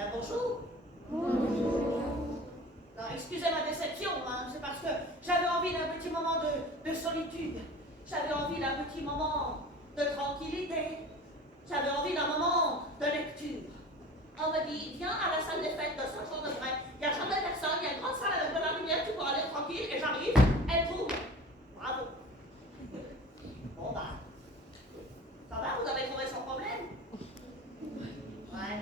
Ben bonjour. Non, excusez ma déception, hein, c'est parce que j'avais envie d'un petit moment de solitude. J'avais envie d'un petit moment de tranquillité. J'avais envie d'un moment de lecture. On me dit, viens à la salle des fêtes de Saint-Jean-de-Bray. Il n'y a jamais personne, il y a une grande salle avec de la lumière, tu pourras aller tranquille, et j'arrive, elle trouve. Bravo. Bon bah, ça va, vous avez trouvé son problème? Ouais.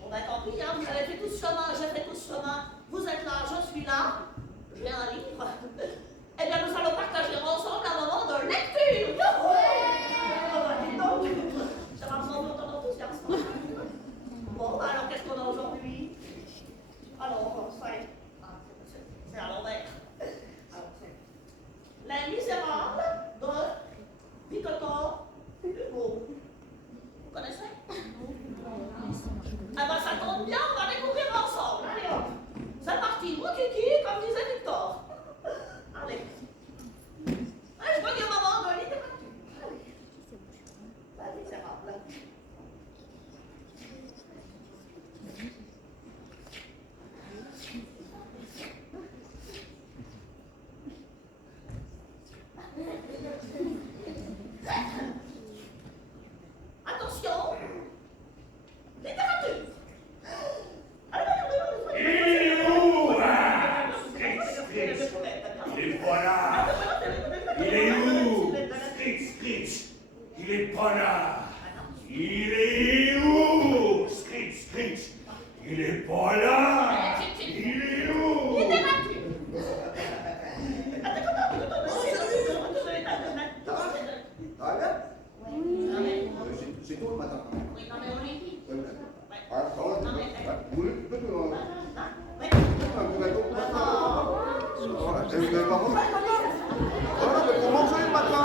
Bon ben tant pis, hein, vous avez fait tout ce chemin, j'ai fait tout ce chemin. Vous êtes là, je suis là, j'ai un livre. Eh bien nous allons partager ensemble un moment de lecture. Oh bah dis donc, ça va me sembler ton enthousiasme. Bon, alors qu'est-ce qu'on a aujourd'hui? Alors, c'est à l'envers. Alors, c'est Les Misérables de Victor Hugo. Vous connaissez? Ah ben ça tombe bien, on va découvrir ensemble. Allez hop, c'est parti, mon kiki, comme disait Victor. Allez. Je veux un moment de littérature. Allez. La Misérable. Attention, littérature. Il est pas là. Il est où? Scritch. Il est pas là. Il est où? Scritch. Il est pas là. Il est où? C'est tôt le matin. Oui, non mais on est qui? Alors, ça va, vous voulez peut-être pour manger le matin.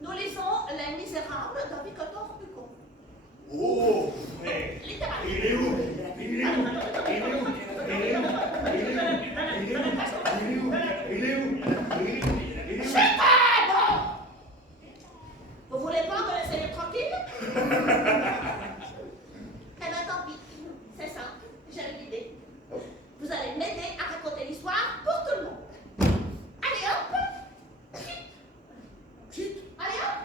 Nous lisons Les Misérables de Victor Hugo. Oh, mais il est où? Vous voulez pas me laisser les tranquille? Eh bien tant pis, c'est simple, j'ai une idée. Vous allez m'aider à raconter l'histoire pour tout le monde. Allez hop! Allez hop!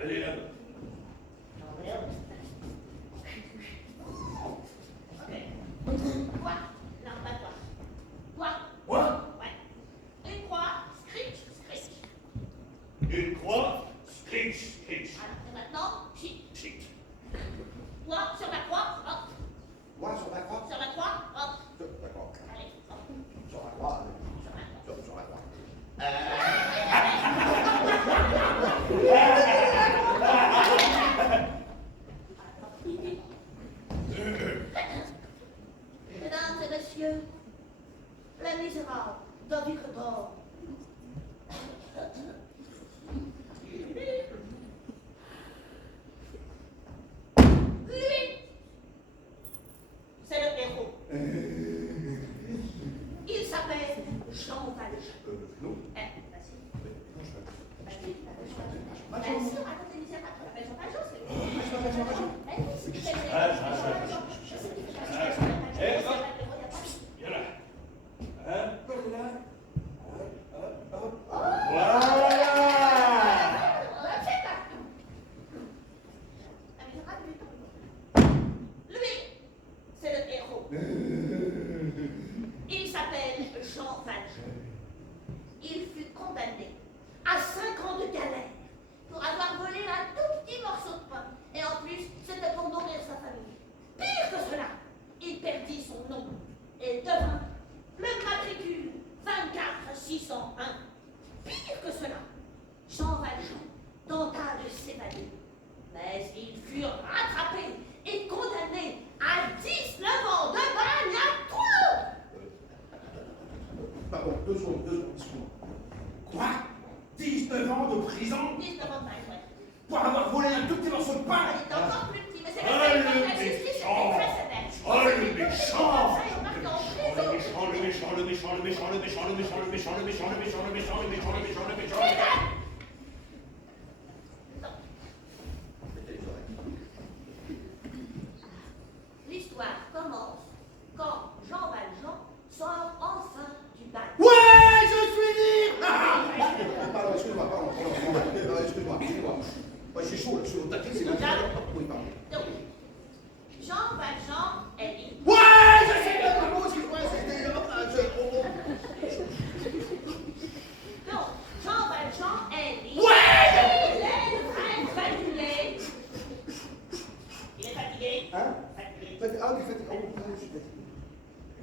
Allez là. Quoi? Non, pas toi. Quoi? Quoi? Ouais. Une croix, scritch. Une croix, scritch. Et maintenant, Chic. toi sur la croix, hop. Moi, sur la croix. Sur la croix, hop. D'accord. Allez, hop. Sur la croix. Sur la croix. Sur la croix. Mesdames et messieurs, Les Misérables de Victor. Lui, c'est le héros. Il s'appelle Jean Valjean. Non. Vas-y. Vas-y, raconte les Misérables. Tu l'appelles Jean Valjean, c'est lui. Vas-y, c'est et devint le matricule 24601. Pire que cela, Jean Valjean tenta de s'évader, mais il fut rattrapé et condamné à 19 ans de bagne à Toulon. Pardon, 2 secondes, excuse-moi. Quoi? 19 ans de prison? 19 ans de bagne, ouais. Pour avoir volé un tout petit morceau de pain? Il est encore plus petit, mais c'est Ah, resté le la justice méchant. était très sévère. Oh, le méchant. Le méchant. Le méchant, le méchant, le méchant, le méchant, le méchant, le méchant, le méchant, le méchant, le méchant, le méchant, le méchant, le méchant, le méchant. L'histoire commence quand Jean Valjean sort enfin du bagne. Ouais, je suis libre! Pardon, excuse-moi. Ouais, j'ai chaud, là, je suis au taquet, c'est là. Oui, pardon. Donc, Jean Valjean est libre. Ouais, je sais bien, pardon, excuse-moi, c'était... Donc, Jean Valjean est libre. Ouais! Il est très fatigué. Il est fatigué. Hein? Fatigué. Ah, tu fais... Oh, je suis fatigué.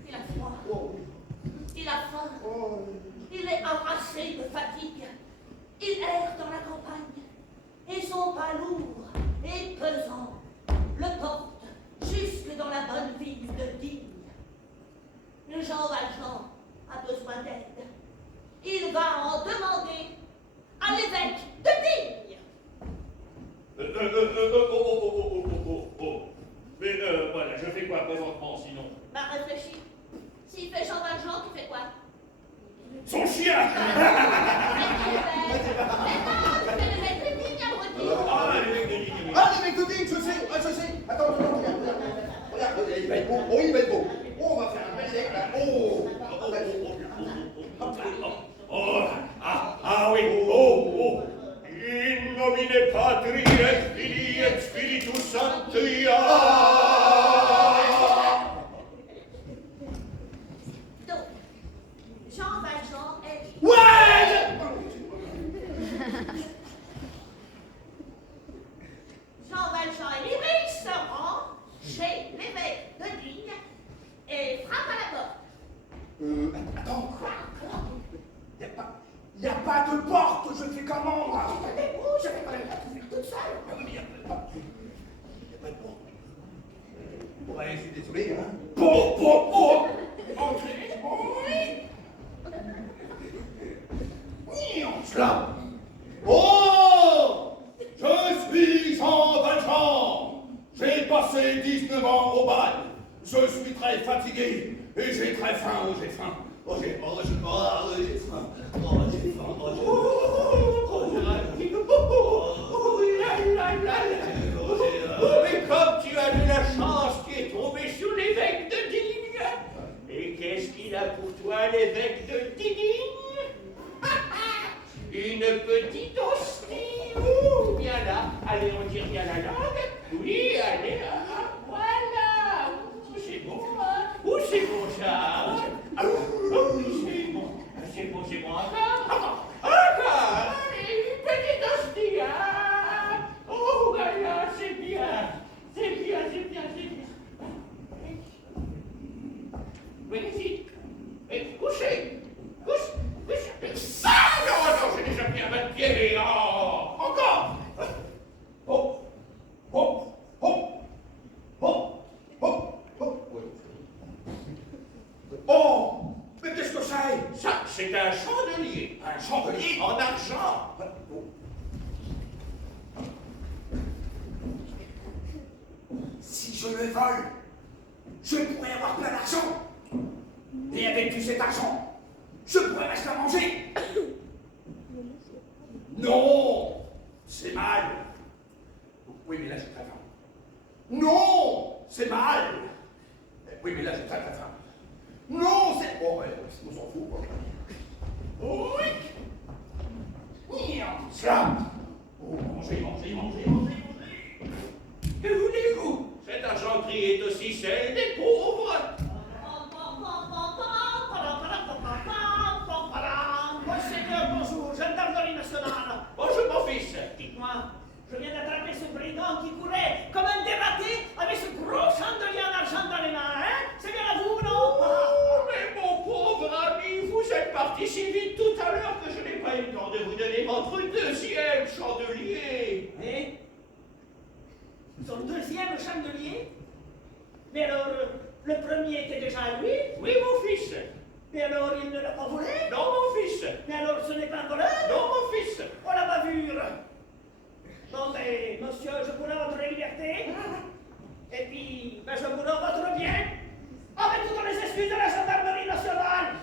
Il a froid. Oh, Il a faim. oh... Il est harassé de fatigue. Il erre dans la campagne. Et son pas lourd et pesant le porte jusque dans la bonne ville de Digne. Le Jean Valjean a besoin d'aide. Il va en demander à l'évêque de Digne. Mais voilà, je fais quoi présentement sinon? Bah réfléchis. S'il fait Jean Valjean, tu fais quoi? Son chien! Mais non, tu fais l'évêque de Digne à Bretigny. Ah, les mecs de ligne. Ah, les mecs de Digne, je sais. Attends, regarde, il va être beau. Oh, il va être beau. Oh, on va faire un bel deck, là. Oh, Oui, oh. In nomine Patri et Filii et Spiritus Sancti. Donc, Jean Valjean est libre. ouais! Jean Valjean est libre, il se rend chez l'évêque de Digne et frappe à la porte. Attends, quoi? Il n'y a pas de porte, je fais comment, moi? Je te débrouille, je vais pas le faire toute seule. Il n'y a pas de porte. Ouais, je suis désolé, hein. Bon. Entrez. Cela. Oh! Je suis Jean Valjean. J'ai passé 19 ans au bagne. Je suis très fatigué et j'ai très faim. J'ai faim. J'ai faim. Mais comme tu as de la chance, tu es tombé sur l'évêque de Digne. Et qu'est-ce qu'il a pour toi, l'évêque de Digne? Une petite hostie. Ouh, bien là. Allez, on tire bien la langue. Oui, allez. Voilà. Ouh, c'est bon, hein. Ouh, c'est bon, ça. C'est bon, encore. Allez, une petite hostie, hein. Oh, voilà, c'est bien. Venez-y. Couchez. Ça, non, j'ai déjà pris un bas de pied. Encore. Oh, mais qu'est-ce que c'est? Ça, c'est un chandelier. Un chandelier En argent. Si je le vole, je pourrais avoir plein d'argent. Et avec tout cet argent, je pourrais rester à manger. Non, c'est mal. Oui, mais là j'ai très faim. Non, c'est mal. Oui, mais là j'ai très faim. Non, c'est... Bon, ouais, on s'en fout, quoi. Oui. Cela. Oh, mangez. Que voulez-vous? Cet argenterie est aussi celle des pauvres. Monseigneur, bonjour, gendarmerie nationale. Bonjour, mon fils. Dites-moi, je viens d'attraper ce brigand qui courait comme un dératé avec ce gros chandelier en argent dans les mains, hein? C'est bien à vous, non? Et alors, il ne l'a pas volé? Non, mon fils. Mais alors, ce n'est pas un voleur? Non, mon fils. Oh la bavure! Bon, mais, monsieur, je vous rends votre liberté. Et puis, ben, je vous rends votre bien. Avec toutes les excuses de la gendarmerie nationale.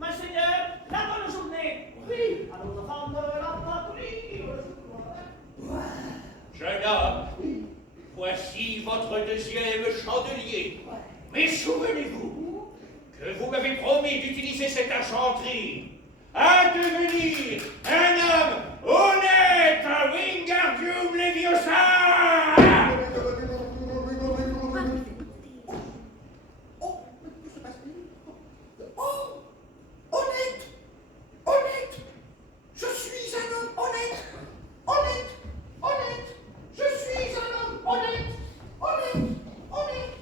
Monseigneur, la bonne journée. Oui, à nos enfants de la patrie. Jeune homme, voici votre deuxième chandelier. Mais souvenez-vous que vous m'avez promis d'utiliser cette argenterie à devenir un homme honnête à Wingardium Leviosa. Oh, honnête, honnête. Je suis un homme honnête, honnête, honnête. Je suis un homme honnête, honnête, honnête.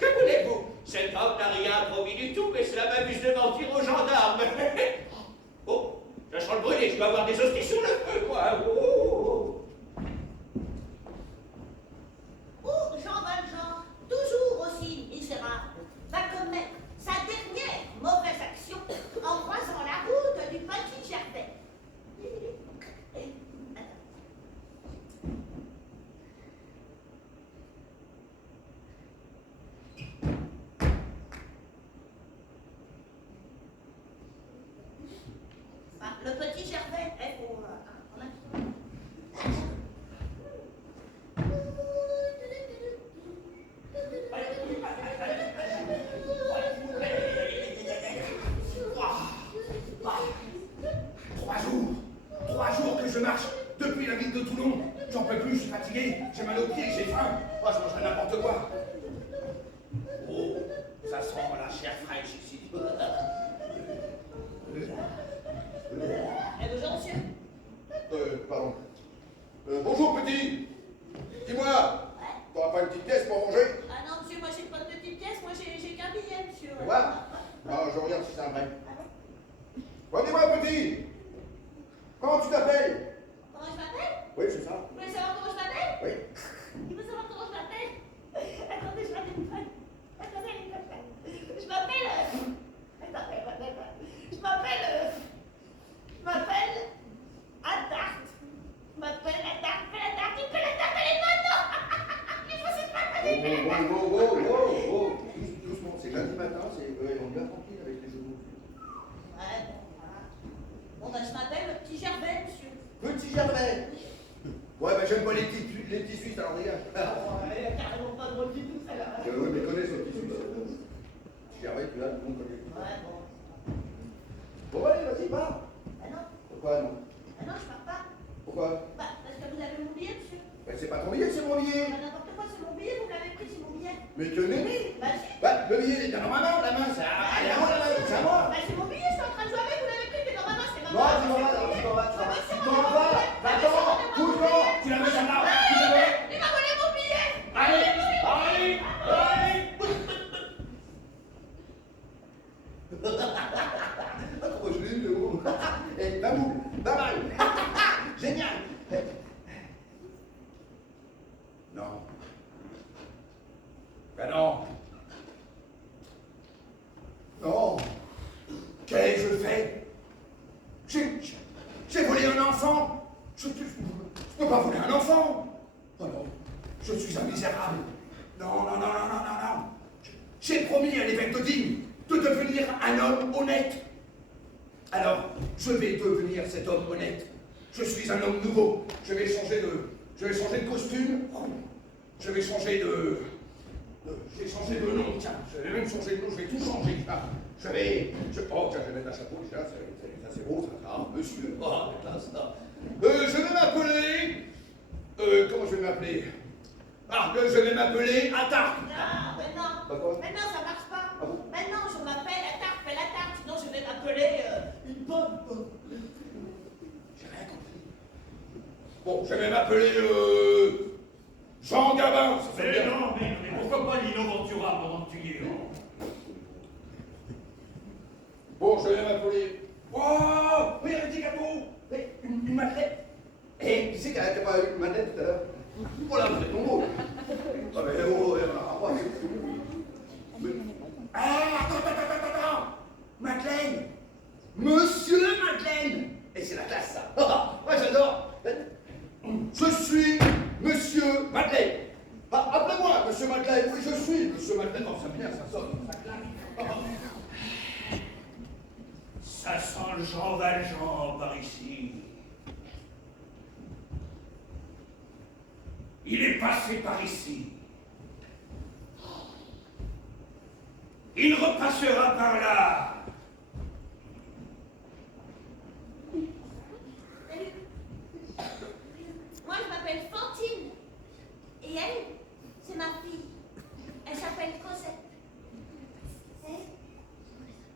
Que voulez-vous? Cet homme n'a rien promis du tout, mais cela m'amuse de mentir aux gendarmes. Oh, ça sent le brûler, je dois avoir des hosties sur le feu, moi. Oh. Oh, Jean Valjean, toujours aussi misérable, va commettre sa dernière mauvaise action en croisant la route du petit Gervais. Le petit Gervais est pour... Trois jours que je marche depuis la ville de Toulon. J'en peux plus, je suis fatigué, j'ai mal aux pieds, j'ai faim. Moi, je mangerai n'importe quoi. Oh, ça sent la chair fraîche ici. Et bonjour, monsieur. Pardon. Bonjour, petit. Dis-moi, t'auras pas une petite pièce pour manger? Ah non, monsieur, moi j'ai pas de petite pièce, moi j'ai qu'un billet, monsieur. Quoi? Non, je regarde si c'est un vrai. Bon, dis-moi, petit. Comment tu t'appelles? Comment je m'appelle? Oui, c'est ça. Vous voulez savoir comment je m'appelle? Oui. Il veut savoir comment je m'appelle? Attendez, je m'appelle. Attendez, je m'appelle. Attendez, je m'appelle. Je m'appelle. Adarte. Je m'appelle Adarte. Adarte, il peut la tarte, elle est bonne, non? Il faut se m'appeler. Oh. Doucement, c'est lundi matin, on est bien tranquille avec les jeux de mots. Ouais, bon, voilà. Bon, ben, je m'appelle le petit Gervais, monsieur. Petit Gervais. Ouais, bah j'aime pas les petits Suisses, alors dégage. Il y a carrément pas de rôle du tout, celle-là. Oui, mais connais ce petit Suisse. Petit Gervais, tu l'as, tout le monde connaît. Ouais, bon. Bon, allez, vas-y, pars. Ah non, Pourquoi non? ah non, je pars pas. Pourquoi? Bah, parce que vous avez mon billet, monsieur. Bah, c'est pas ton billet, c'est mon billet. Bah, n'importe quoi, c'est mon billet, vous l'avez pris, c'est mon billet. Mais que nenni. Bah, si. Bah, le billet, il est dans ma main, la main, c'est à moi, la main, c'est à moi. Bah, c'est mon billet, je suis en train de jouer avec, vous l'avez pris, c'est dans ma main, c'est ma Non, main. tu m'en vas, tu m'en vas, tu m'en vas. Tu m'en vas. Va-t'en, bouge-toi. Tu l'as mis ça là, tu l'as mis. Il m'a volé mon billet. Allez, allez, allez. Comment je l'ai eu, le mot. Eh, va boule, va mal. Génial. Non. Ben non. Non. Qu'ai-je fait? J'ai volé un enfant. Je peux pas voler un enfant. Oh non. Je suis un misérable. Non. J'ai promis à l'évêque de Digne de devenir un homme honnête. Alors, je vais devenir cet homme honnête. Je suis un homme nouveau. Je vais changer de costume. Je vais changer de nom, tiens. Je vais même changer de nom, je vais tout changer. Oh, tiens, je vais mettre un chapeau déjà, ça c'est beau, ça. Ah, monsieur. Oh, la classe, ça. Je vais m'appeler... comment je vais m'appeler? Ah, je vais m'appeler Attard. Non, maintenant. Bah quoi? Maintenant, ça marche pas. Ah bon? Maintenant, je m'appelle la tarte, sinon je vais m'appeler une bonne. J'ai rien compris. Bon, je vais m'appeler Jean Gabin, ça fait Mais bien. non, mais pourquoi pas Lino Ventura pendant que tu y es? Bon, je vais m'appeler. Oh, oui, un petit gâteau. Une madeleine. Eh, qui c'est qui a pas eu une madeleine tout à l'heure? Oh là, c'est ton mot. Ah, mais oh, ce matin, non, ça bien, ça sonne, ça claque. Ça sent le Jean Valjean par ici. Il est passé par ici. Il repassera par là. Moi, je m'appelle Fantine. Et elle, c'est ma fille. Elle s'appelle Cosette.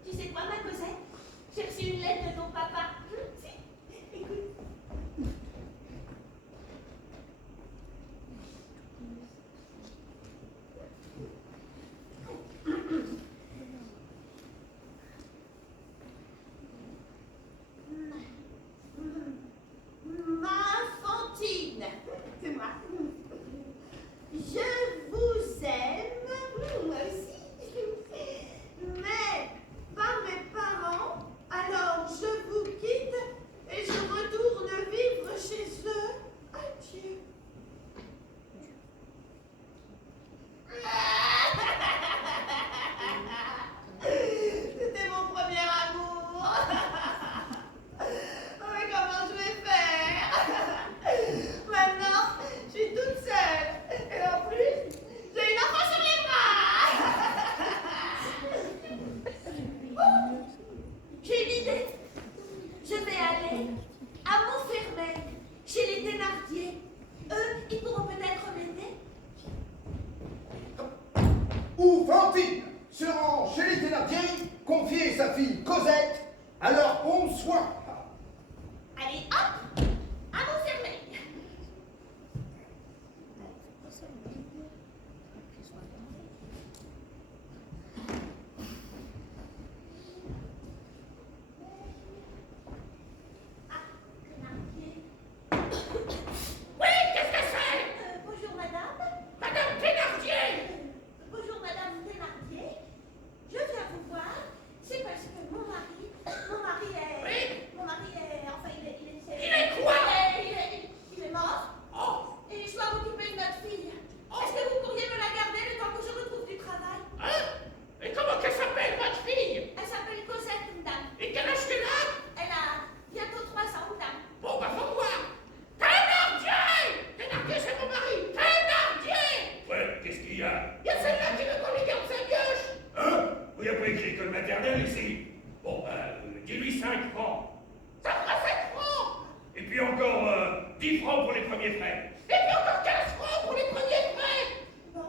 Tu sais quoi, ma Cosette? J'ai reçu une lettre de ton papa. Écoute. Ma Fantine, c'est moi. Je vous aime, moi aussi, mais pas mes parents. Alors je vous quitte et je retourne vivre chez eux. Adieu. C'était mon premier amour. Mais comment je vais faire? Maintenant, je suis toute seule. Et en plus, j'ai une enfant sur les bras. J'ai une idée. Je vais aller à Montfermeil, chez les Thénardier. Eux, ils pourront peut-être m'aider. Où Fantine se rend chez les Thénardier, confier sa fille Cosette à leurs bons soins. Allez, hop, à Montfermeil. Oui, qu'est-ce que c'est? Bonjour, madame. Madame Thénardier! Bonjour, madame Thénardier. Je viens vous voir. C'est parce que mon mari est... Oui? Mon mari est... Enfin, il est... Il est quoi? Il est mort. Oh! Et je dois m'occuper de notre fille. Est-ce que vous pourriez me la garder le temps que je retrouve du travail? Hein? Et comment qu'elle s'appelle, votre fille? Elle s'appelle Cosette, madame. Et quel âge qu'elle a? Elle a bientôt 3 ans, madame. Bon, bah, faut voir. Thénardier! Thénardier, c'est mon mari! Thénardier! Ouais, qu'est-ce qu'il y a? Il y a celle-là qui veut qu'on lui garde sa mioche! Hein? Il n'y a pas écrit école maternelle ici. Bon, dis-lui 5 francs. Ça fera 7 francs! Et puis encore 10 francs pour les premiers frais. Et puis encore 15 francs pour les premiers frais! Bon.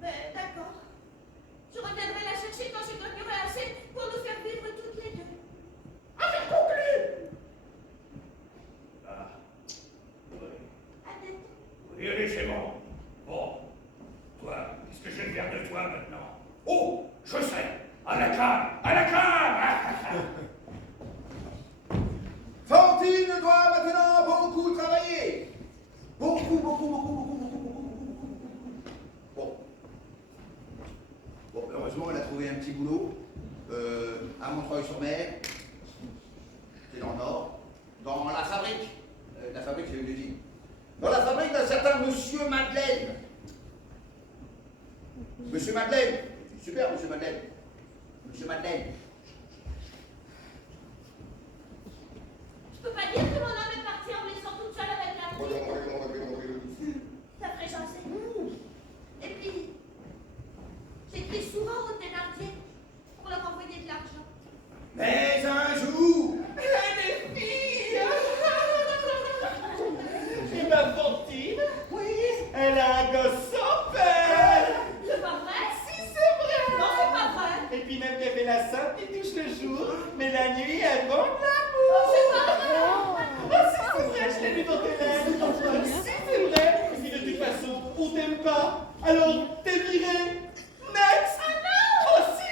Mais d'accord. Je reviendrai la chercher quand je gagnerai assez pour nous faire vivre toutes les deux. Affaire conclue! Ah. Ouais. À bientôt. Oui, allez, c'est bon. Bon. Toi, qu'est-ce que je vais faire de toi maintenant? Oh, je sais. À la cave! À la cave! Fantine doit maintenant beaucoup travailler. Beaucoup. Bon, heureusement, elle a trouvé un petit boulot à Montreuil-sur-Mer. C'est dans le Nord. Dans la fabrique. La fabrique, c'est une usine. Dans la fabrique d'un certain Monsieur Madeleine. Monsieur Madeleine. Super, Monsieur Madeleine. Monsieur Madeleine. Je peux pas dire que mon homme est parti en me laissant toute seule avec la fille. Ça ferait chancer. Et puis, j'écris souvent aux Thénardier pour leur envoyer de l'argent. Mais un jour, Les filles! Et ma Fantine? Oui? Elle a un gosse sans père! C'est pas vrai? Si, c'est vrai! Non, c'est pas vrai. Et puis même qu'elle fait la simple, elle touche le jour, mais la nuit, elle vend de l'amour! C'est pas vrai. Ah si, c'est vrai, je l'ai vu dans tes lèvres! Ah, si, c'est vrai! Et de toute façon, on t'aime pas, alors t'es viré! Next! Ah non! Oh si!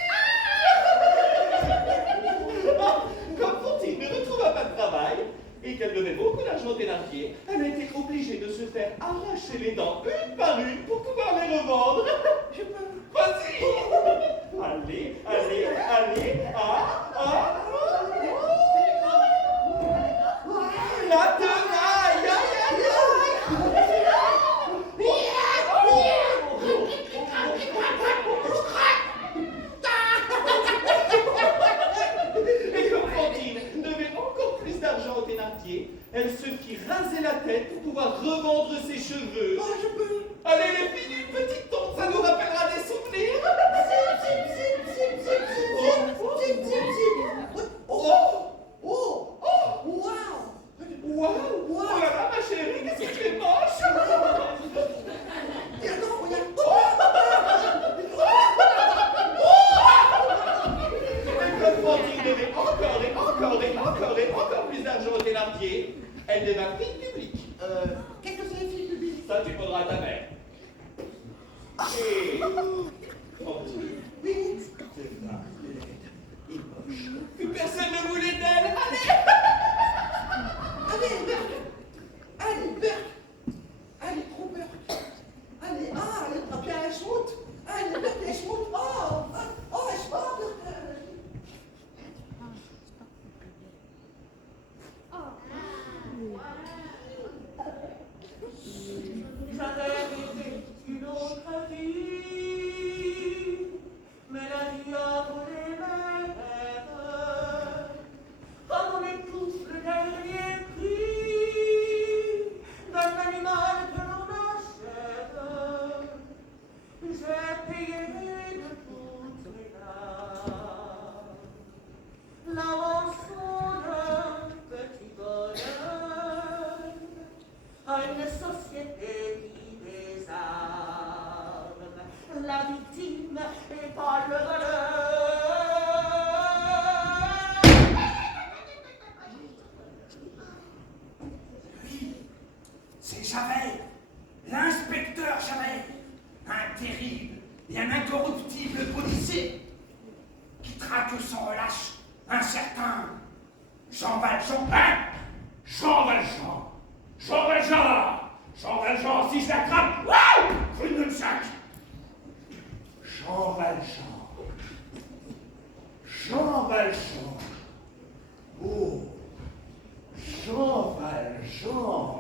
Ah, comme Fantine ne retrouva pas de travail et qu'elle devait beaucoup d'argent aux Thénardier, elle a été obligée de se faire arracher les dents une par une pour pouvoir les revendre. Je peux. Vas-y! Allez, la tenaille! Aïe, aïe, aïe! tondre ses cheveux. Oh, je peux. Allez, les filles, une petite tonte, ça nous rappellera des souvenirs. Waouh! Oh là là, ma chérie, qu'est-ce que tu es moche! Et comme Fantine devait encore plus d'argent au Thénardier, elle devint fille publique. Qu'est-ce que c'est, fille publique? Ça, tu faudras à ta mère. Et... Fantine, Oui. c'est vrai, il est moche. Que personne ne voulait d'elle. Allez! Allez, Berk. Allez, Berk. Allez, trop Berk. Allez, elle est bien à Schmout. Allez, Berk, les Schmout. Oh, je parle. J'avais rêvé une autre vie, mais la vie a volé mes rêves. Comme on étouffe le dernier cri d'un animal que l'on achète, j'ai payé de toutes mes larmes la rançon d'un petit bonheur à une société qui désarme la victime et pas le voleur. Oui, c'est Javert, l'inspecteur Javert, un terrible et un incorruptible policier qui traque sans relâche un certain Jean Valjean. Hein? Jean Valjean! Jean Valjean! Jean Valjean, si je l'attrape, waouh! Prune de sac! Jean Valjean! Jean Valjean! Oh! Jean Valjean!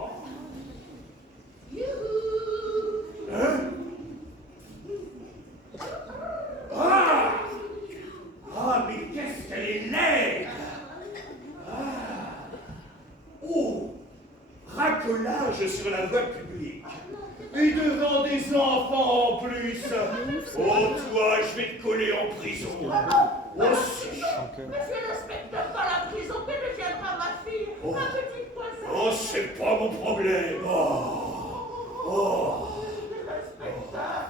Hein? Ah! Ah, mais qu'est-ce qu'elle est laide! Oh! Racolage sur la voie publique. Et devant des enfants en plus. Oh, toi, je vais te coller en prison. Oh, si. Monsieur l'inspecteur, dans la prison, que deviendra ma fille, Oh. ma petite poisson? Oh, c'est pas mon problème. Oh. Oh. L'inspecteur,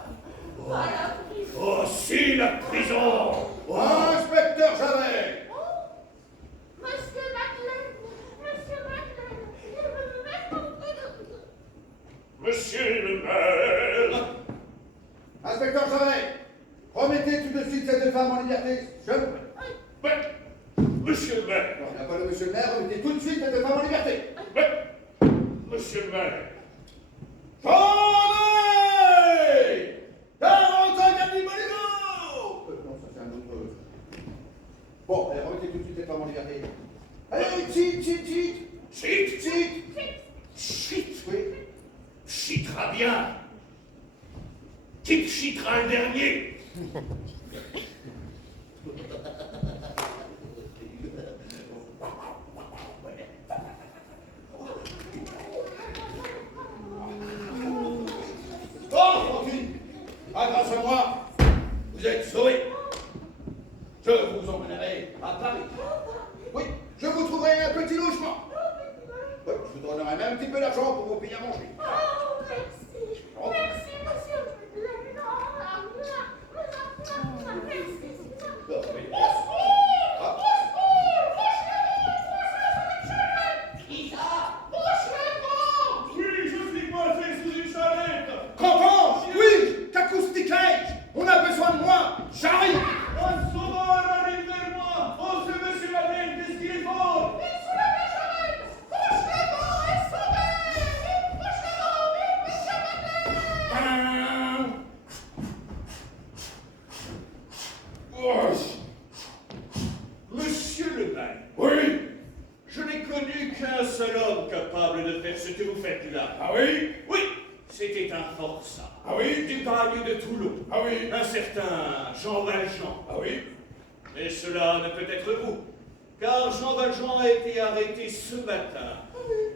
dans la prison. Oh, si, la prison. Oh. Inspecteur Javert. Monsieur Madeleine, il veut me mettre en prison. Monsieur le maire. Inspecteur Javert, remettez tout de suite ces deux femmes en liberté. Je vous prie. Mais, monsieur le maire. Non, il n'y a pas de monsieur le maire, remettez tout de suite ces deux femmes en liberté. Mais, monsieur le maire. Journée 45 Abdimoligo. Non, ça c'est un autre. Bon, allez, remettez tout de suite ces femmes en liberté. Allez, cheat. Chut. Chut. Oui. Chitera bien. Qui te chitera le dernier? Oh, Fantine, grâce à moi, vous êtes sauvés. Je vous emmènerai à Paris. Oui, je vous trouverai un petit logement. Oui, je vous donnerai même un petit peu d'argent pour vous payer à manger. Oh, merci. Merci, monsieur Madeleine. Merci. Oui, je suis coincé sous une chalette. Canton, oui, qu'acoustique-je? On a besoin de moi. J'arrive. Un sauveur arrive vers moi. Oh, c'est monsieur Madeleine, qu'est-ce qu'il est fort? Monsieur le maire. Oui. Je n'ai connu qu'un seul homme capable de faire ce que vous faites là. Ah oui? Oui, c'était un forçat. Ah oui? Du bagne de Toulon. Ah oui? Un certain Jean Valjean. Ah oui? Mais cela ne peut être vous, car Jean Valjean a été arrêté ce matin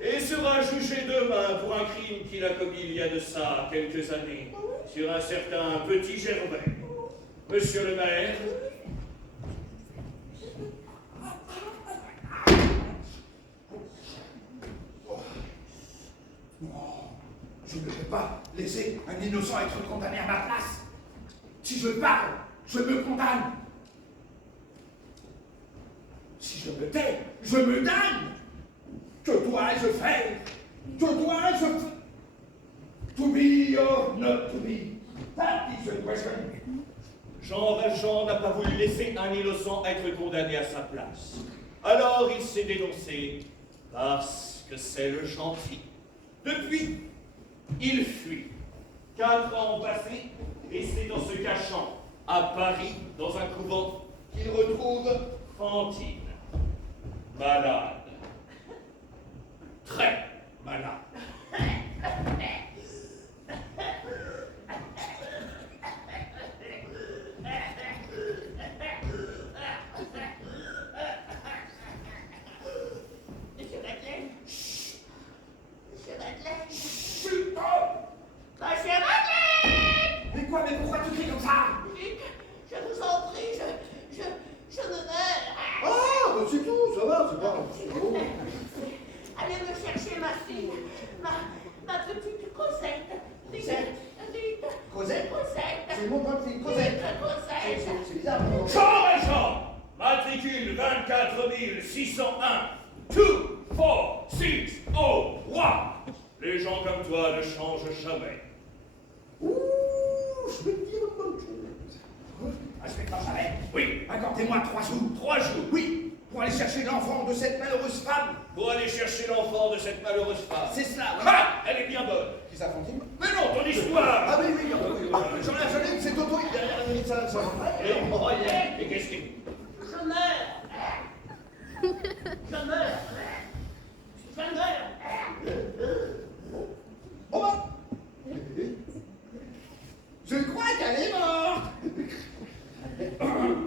et sera jugé demain pour un crime qu'il a commis il y a de ça quelques années sur un certain Petit Gervais. Monsieur le maire, Non, je ne peux pas laisser un innocent être condamné à ma place. Si je parle, je me condamne. Si je me tais, je me damne. Que dois-je faire? Que dois-je faire? To be or not to be? That is the question. Jean Valjean n'a pas voulu laisser un innocent être condamné à sa place. Alors il s'est dénoncé parce que c'est le gentil. Depuis, il fuit. 4 ans ont passé et c'est en se cachant à Paris, dans un couvent, qu'il retrouve Fantine. Malade. Très malade. Monsieur Madeleine? Monsieur Madeleine? Chut! Monsieur Madeleine! Mais quoi? Mais pourquoi tu cries comme ça? Vite, je vous en prie, je me meurs. Ah, bah c'est tout, ça va, c'est pas... Allez me chercher ma fille, ma petite Cosette. Vite, vite. Cosette? Cosette. C'est mon votre fille, Cosette. Cosette. C'est bizarre. Jean Valjean, matricule 24 601, 2, 4, 6, 0, 3. Les gens comme toi ne changent jamais. Ouh, je vais te dire une bonne chose. Inspecteur Javert. Oui, Accordez-moi 3 jours. 3 jours. Oui, pour aller chercher l'enfant de cette malheureuse femme. Pour aller chercher l'enfant de cette malheureuse femme. C'est cela. Oui. Ah, elle est bien bonne. Qui ça, Fantine? Mais non, ton histoire. Ah oui, oui, j'en ai, c'est Toto, il est derrière ça. Et qu'est-ce qu'il... Je meurs. Je meurs. Je meurs. Oh bah. Je crois qu'elle est morte.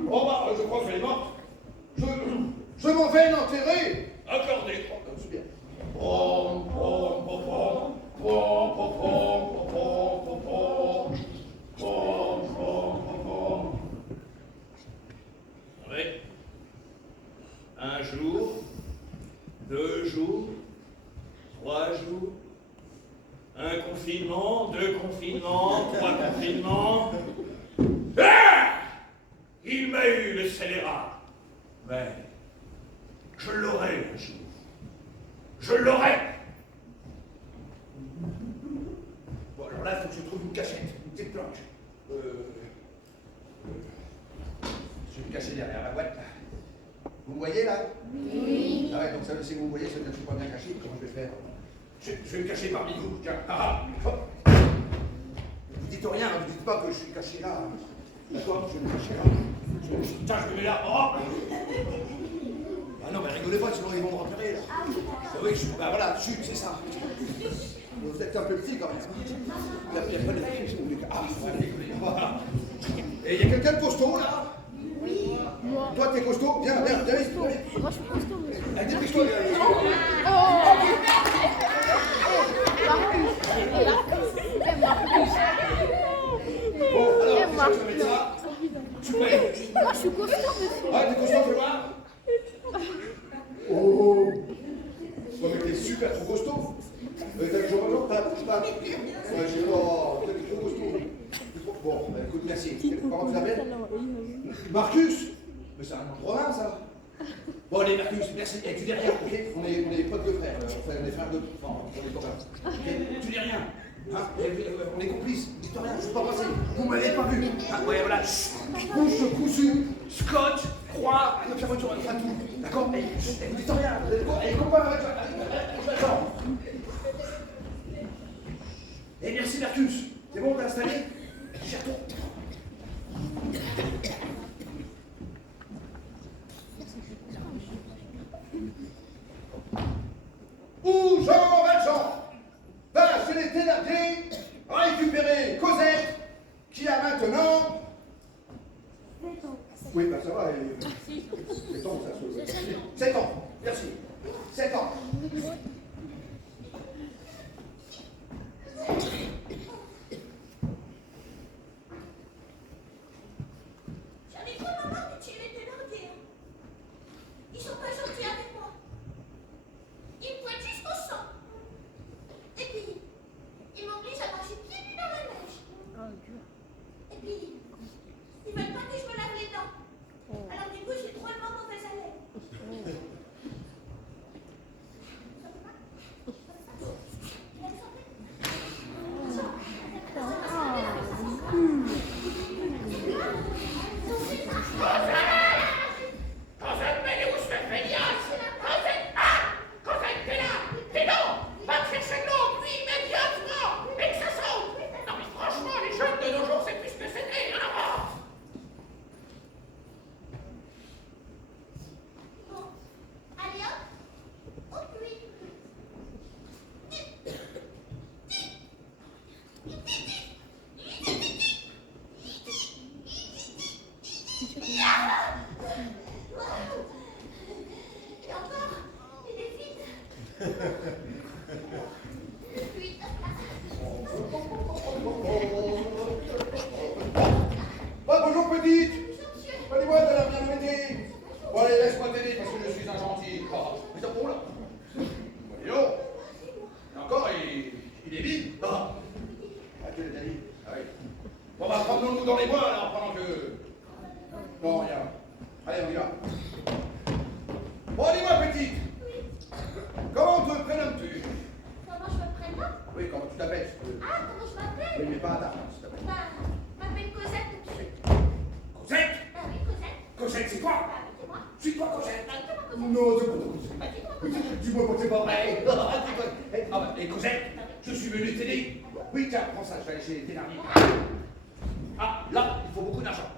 Oh bah, je crois qu'elle est morte. Je m'en vais l'enterrer. Accordé. C'est bien. Pom, pom, pom, pom. Pom, pom, pom, pom, pom, pom. Pom, pom, pom, pom. Oui. 1 jour, 2 jours, 3 jours, 1 confinement, 2 confinements, 3 confinements. Ah! Il m'a eu le scélérat. Mais je l'aurai un jour. Je l'aurai. Bon, alors là, il faut que je trouve une cachette, une petite planche. Je vais me cacher derrière la boîte, là. Vous me voyez, là? Oui. Ah ouais, donc ça, si vous me voyez, c'est que je ne suis pas bien caché. Comment je vais faire? Je vais me cacher parmi vous. Tiens, hop. Vous dites rien, vous dites pas que je suis caché là. D'accord? Je vais me cacher là. Tiens, je me mets là. Oh! Ah non, mais rigolez pas, sinon ils vont me repérer, là. Ah oui, bah voilà, chut, c'est ça. Vous êtes un peu petit quand même. Il y a pas de... Ah, voilà. Et il y a quelqu'un de costaud, là? Oui. Moi. Toi, t'es costaud? Viens vite. Moi, je suis costaud. Allez, dépêche-toi, Bon, alors, je vais mettre ça. Super. Moi, je suis costaud, monsieur. Ah, t'es costaud, fais voir. Oh. Ouais, mais t'es super trop costaud. T'as le jour pas. Ouais, j'ai pas. T'es trop costaud. Bon, bah, écoute, merci. Comment tu t'appelles? Marcus. Mais c'est un nom de province, ça. Bon, allez, Marcus, merci. Et tu dis rien, ok? On est potes de frères. Enfin, on est frères de... Enfin, on est copains. Ok? Tu dis rien. Hein? On est complices. Dites rien, je ne suis pas passé. Vous m'avez pas vu. Ah, ouais, voilà. Couche, cousu, scotch, croix, fermeture, enfin tout. D'accord? Et vous dites rien. Vous êtes quoi? Et copains avec Vincent. Et merci, Marcus. C'est bon, t'es installé? Gère-toi. Où Jean Valjean va chez les Thénardier récupérer Cosette qui a maintenant... 7 ans. Oui, bah ça va. 7 ans, ça se... 7 ans, merci. 7 ans. Et encore, il est vide. Vite. Bonjour petite. Monsieur. Prenez-moi de la bien m'aider. Bon allez, laisse-moi t'aider parce que je suis un gentil. Oh là. Dis donc. Et encore, il est vide. Ah, tu l'as dit. Ah oui. Bon bah promenons-nous dans les bois alors pendant que... Non, rien. Allez, on y va. Bon, dis-moi petite. Comment te prénommes-tu? Comment je me prénomme? Oui, comment tu t'appelles? Ah, comment je m'appelle? Oui, mais pas à ta place, s'il te plaît. Bah, je m'appelle Cosette, monsieur. Cosette? Ah oui, Cosette. Cosette, c'est quoi? Ah oui, c'est moi. C'est quoi Cosette? Bah, c'est moi, Cosette. Non, c'est pas Cosette. Bah, c'est moi, Cosette. Dis-moi que c'est pas vrai. Ah bah, et Cosette, je suis venu t'aider. Oui, tiens, prends ça, je vais aller chez Thénardier. Ah, là, il faut beaucoup d'argent.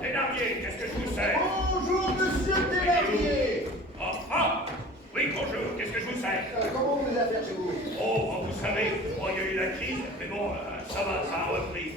Thénardier, qu'est-ce que je vous sers? Bonjour, monsieur Thénardier. Ah, oui, bonjour, qu'est-ce que je vous sers? Comment vont les affaires chez vous? Oh, vous savez, bon, il y a eu la crise, mais bon, ça va, ça a repris.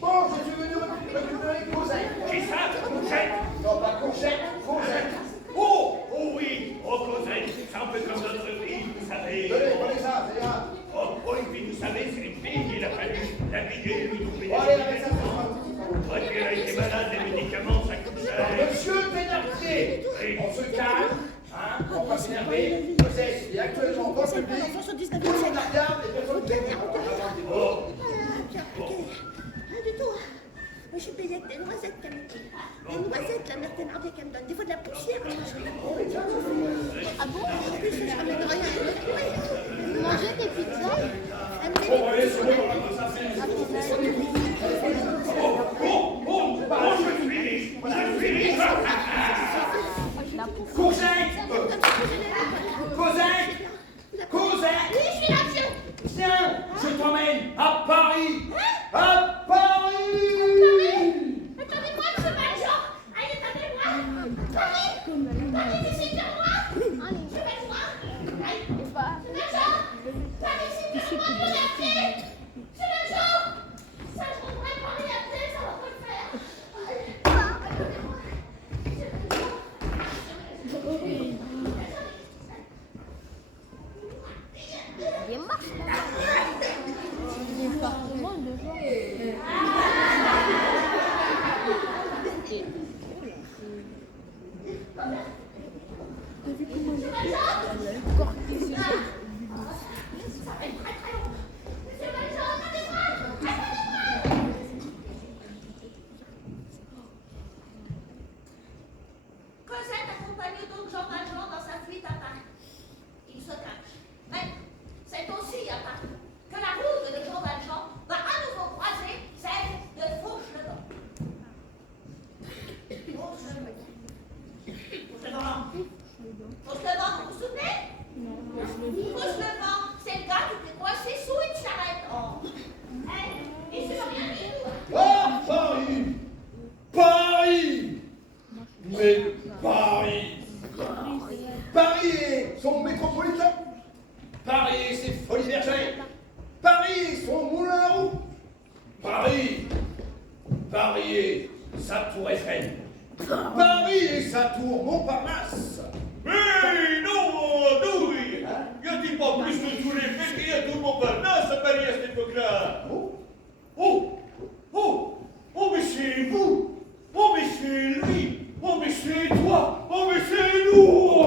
Bon, je suis venu récupérer Cosette. Qui ça? Cosette? Non, pas Cosette, Cosette. Oh, oh oui, oh Cosette, c'est un peu comme notre fille, vous savez. Tenez, prenez ça, c'est grave. Oh, et puis vous savez, c'est une fille qu'il a fallu l'habiller, lui trouver Bon, allez, avec ça, c'est grave. Oh, puis elle a été malade, les médicaments, ça coûte cher. Monsieur Thénardier, on se calme, hein, on va pas s'énerver. Cosette est actuellement dans le public. Tout le monde la regarde et personne ne Oh, Rien du tout. Moi, je suis payée avec des noisettes qu'elle me dit. Des noisettes, la mère Thénardier qu'elle me donne. Des fois de la poussière. Moi, je Ah bon? En plus, je ramène rien. Manger des pizzas? Elle me dit... Cosette! Cosette! Cosette! Oui, je suis là, monsieur. Tiens, je t'emmène à Paris! À Paris! Attendez-moi, monsieur Valjean. Allez, attendez-moi. Paris, c'est sur moi. Monsieur Valjean. Allez, monsieur Valjean. Paris, c'est sur moi, mon appel. Monsieur Valjean. Ça, je voudrais parler à ça va pas le faire. Allez, attendez-moi. Monsieur Valjean. Il marche. Département de gens. Cosette accompagne donc Jean Valjean dans sa fuite à Paris. Il se cache. Mais c'est aussi à Paris que la route de Jean Valjean va à nouveau croiser celle de Fauchelevent. Fauchelevent, vous vous souvenez? Fauchelevent, c'est le gars qui était coincé sous une charrette. Et c'est rien du tout. Ah, Paris! Paris! Mais Paris! Paris et son métropolitain! Paris et ses folies bergères! Paris et son moulin à roue! Paris! Paris et sa tour Eiffel! Paris et sa tour Montparnasse! Mais non, douille! Y a-t-il pas plus de tous les faits qu'il y a tout le Montparnasse à Paris à cette époque-là? Oh! Oh, mais c'est vous! Oh, mais c'est lui! Oh, mais c'est toi! Oh, mais c'est nous!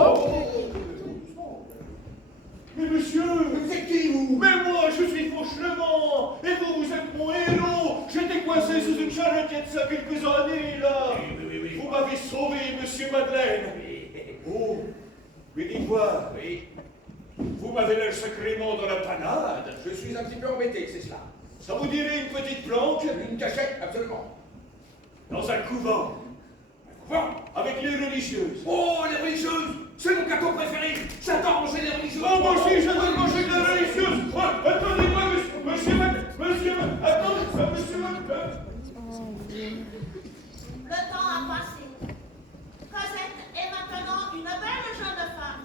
Mais monsieur! Vous êtes qui, vous? Mais moi, je suis Fauchelevent! Et vous, vous êtes mon héros! J'étais coincé sous une charrette il y a de ça quelques années, là! Oui. Vous m'avez sauvé, monsieur Madeleine! Oh! Mais dites-moi, vous m'avez l'air sacrément dans la panade! Je suis un petit peu embêté, c'est cela. Ça vous dirait une petite planque? Une cachette, absolument. Dans un couvent? Avec les religieuses? Oh, les religieuses! C'est mon gâteau préféré! J'adore manger les religieuses! Oh, moi aussi, j'adore manger de la religieuse! Attendez-moi, monsieur, attendez, monsieur, Le temps a passé. Cosette est maintenant une belle jeune femme.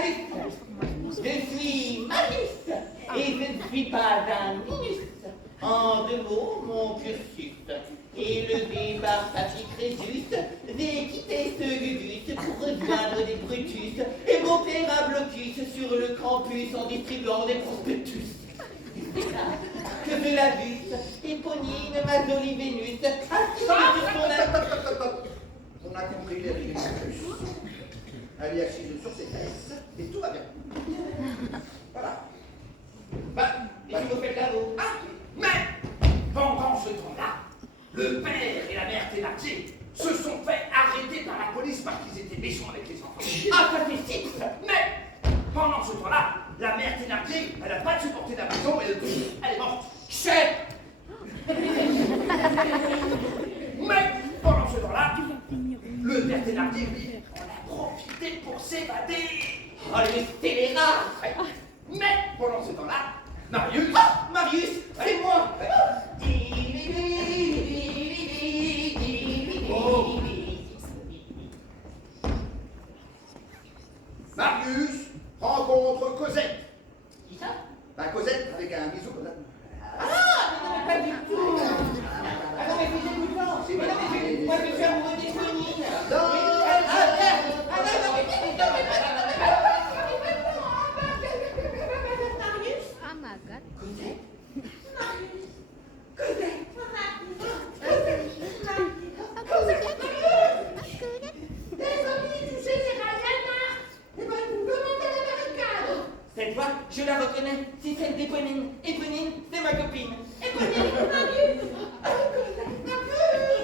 Salut, je suis Marius et je ne suis pas un ministre. En 2 mots, mon cursus. Élevé par Papy Crésus, j'ai quitté ce gugus pour rejoindre des Brutus et monter un blocus sur le campus en distribuant des prospectus. C'est là que je la bute, Éponine, ma jolie Vénus, assise sur son On a compris les règles plus. Elle est assise sur ses fesses et tout va bien. Voilà. Et je vous fais cadeau. Ah, mais pendant ce temps-là, le père et la mère Thénardier se sont fait arrêter par la police parce qu'ils étaient méchants avec les enfants. Ah, ça fait 6. Mais pendant ce temps-là, la mère Thénardier, elle n'a pas supporté la maison, elle est morte. Chef. Mais pendant ce temps-là, le père Thénardier, lui, en a profité pour s'évader. Oh, le scélérat. Mais pendant ce temps-là, Marius, c'est moi. Oh. Marius rencontre Cosette. Qui ça? Cosette avec un bisou comme ça. Ah, mais pas du tout. Ah non, mais vous êtes tout le temps. Moi, je suis amoureux d'Éponine. Ah, ma God. Cosette? Cette voix, je la reconnais, c'est celle d'Éponine. Éponine, c'est ma copine. Éponine, Marius.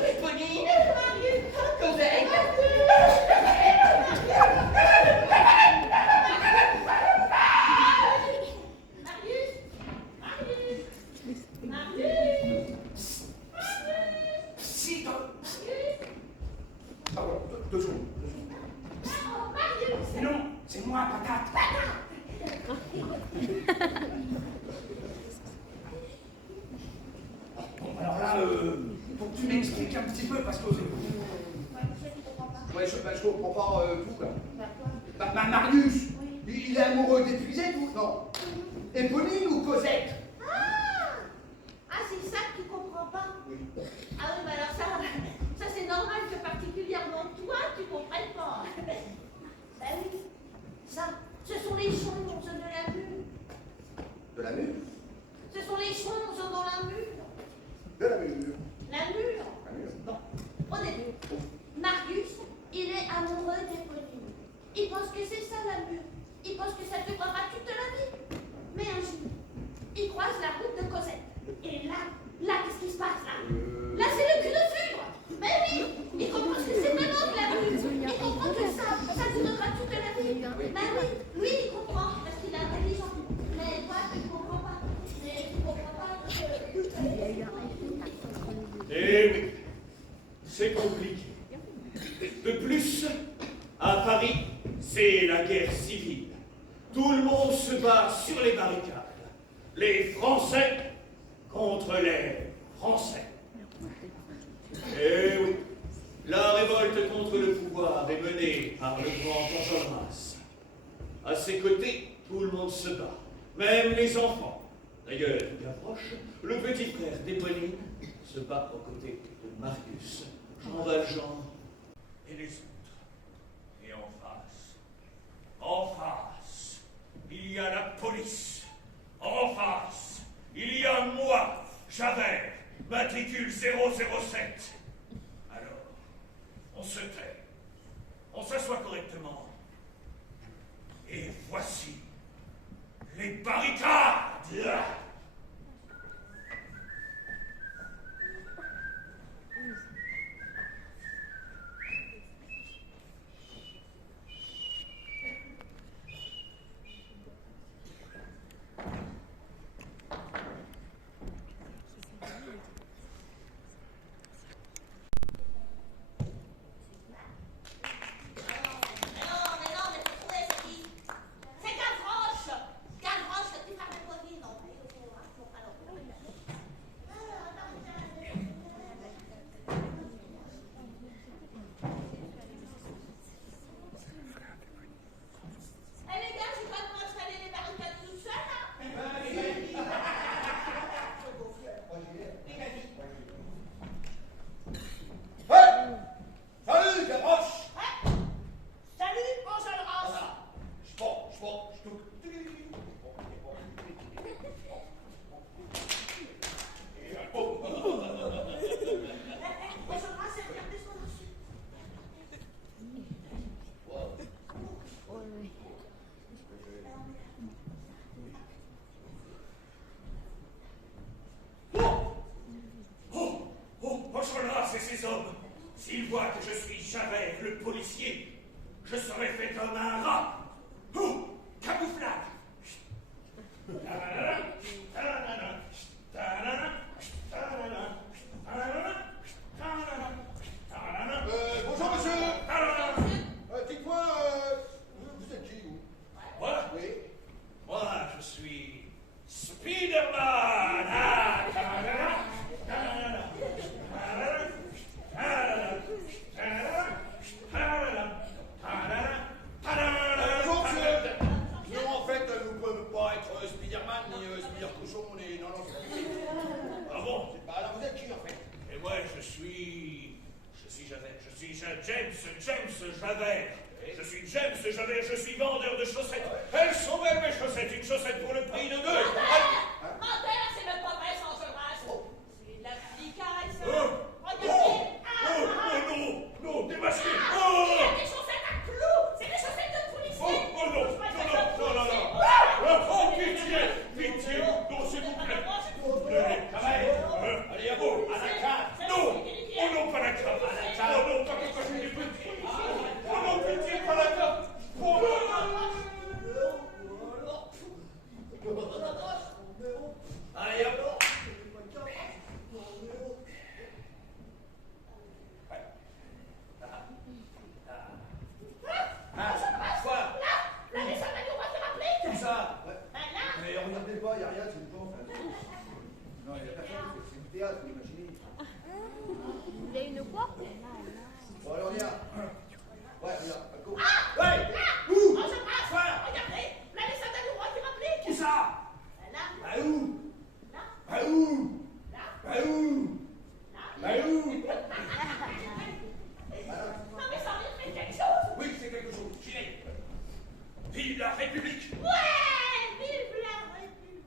Éponine, Marius. Cosette. Si, Ah, voilà, deux secondes. Mais non, c'est moi, patate. Bon, alors là, faut que tu m'expliques un petit peu parce que. Ouais, je comprends pas tout là. Marius, il est amoureux d'épuisé, tout, non? Éponine ou Cosette? Ah, c'est ça que tu comprends pas? Ah oui, mais alors ça c'est normal que particulièrement toi, tu comprennes pas. Ben oui, ça, ce sont les choses de la mue. De la mûre? Ce sont les choses dans la mue. De la mûre. La mue. La mûre. Bon, au début, Marius, il est amoureux d'Éponine. Il pense que c'est ça la mue. Il pense que ça durera toute la vie. Mais un jour, il croise la route de Cosette. Et là, qu'est-ce qui se passe là? Là, c'est le cul de foudre. Mais oui, il comprend que c'est maintenant que la mue. Il comprend que ça durera toute la vie. Ben oui, lui, il comprend parce qu'il est intelligent. Mais toi, tu ne comprends pas. Mais tu ne comprends pas Eh oui, c'est compliqué. De plus, à Paris, c'est la guerre civile. Tout le monde se bat sur les barricades. Les Français contre les Français. Eh oui, la révolte contre le pouvoir est menée par le grand Enjolras. À ses côtés, tout le monde se bat, même les enfants. D'ailleurs, Gavroche, le petit frère d'Éponine, se bat aux côtés de Marius, Jean Valjean et les autres. Et en face, il y a la police. En face, il y a moi, Javert, matricule 007. Alors, on se tait, on s'assoit correctement. Et voici les barricades. c'est qui? C'est Gavroche, le petit frère d'Éponine. Oh, je touche. Oh. Bonjour, c'est regardez ce qu'on a reçu. Enjolras et ses hommes, s'ils voient que je suis Javert, le policier, je serai fait comme un rat. Oh, camouflage. Bonjour monsieur. Dites-moi, vous êtes qui vous? Moi, Oui. moi, je suis Spider-Man. Ah, Bonjour monsieur. Non, en fait, vous pouvez pas être Spider-Man ni Spider-Cochon ni... Non, non, c'est... Ah bon? Alors vous êtes qui en fait? Et moi, je suis Javert. Je suis James Javert. Je suis James Javert. Je suis vendeur de chaussettes. Elles sont belles mes chaussettes. Une chaussette pour le prix de deux. Menteur, c'est même pas vrai, sans Jonas. C'est de la flicaille, ça. Regardez. Oh non, démasqué. Il Oh, y a des chaussettes à clous. C'est des chaussettes de policier. non. Oh, pitié. Non, s'il vous plaît. Allez, à vous, à la cave. Non, oh non, pas la cave. Oh non, pas que je suis des petits. Oh non, pitié, pas la cave. Oh Allez, à vous. Quoi? Là, les soldats du roi qui m'appliquent. Tout ça? Ben là. Mais regardez pas, il n'y a rien, c'est une pompe. Non, il n'y a personne, c'est une théâtre, vous imaginez. Vous avez une quoi? Bon, alors, regarde. Ouais, regarde, go. Ouais! Là. Où? Oh, je passe. Quoi? Regardez. Là, les soldats du roi qui m'appliquent. Où ça? Ben là. Bah où? Là. Bah où? Là. Bah où? Bah où? Non, mais ça vient de faire quelque chose. Oui, c'est quelque chose. Gilet. Vive la République. Ouais. Vive la République.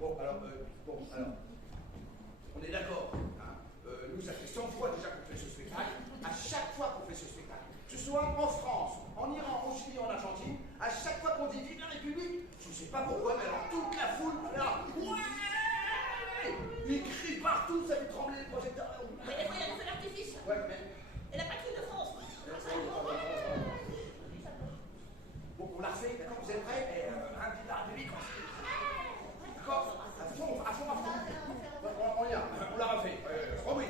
Bon, alors, on est d'accord. Hein. Nous, ça fait 100 fois déjà qu'on fait ce spectacle. À chaque fois qu'on fait ce spectacle, que ce soit en France, en Iran, au Chili, en Argentine, à chaque fois qu'on dit vive la République, je ne sais pas pourquoi, mais alors toute la foule, là, ouais, ils crient partout, ça fait trembler les projecteurs. Mais des fois, il y a des feux d'artifice. Ouais, mais... Et la patrouille de France. Bon, on l'a refait, d'accord, vous êtes prêts? Et un vive la République, d'accord? À fond. On y a, on l'a refait. Oui.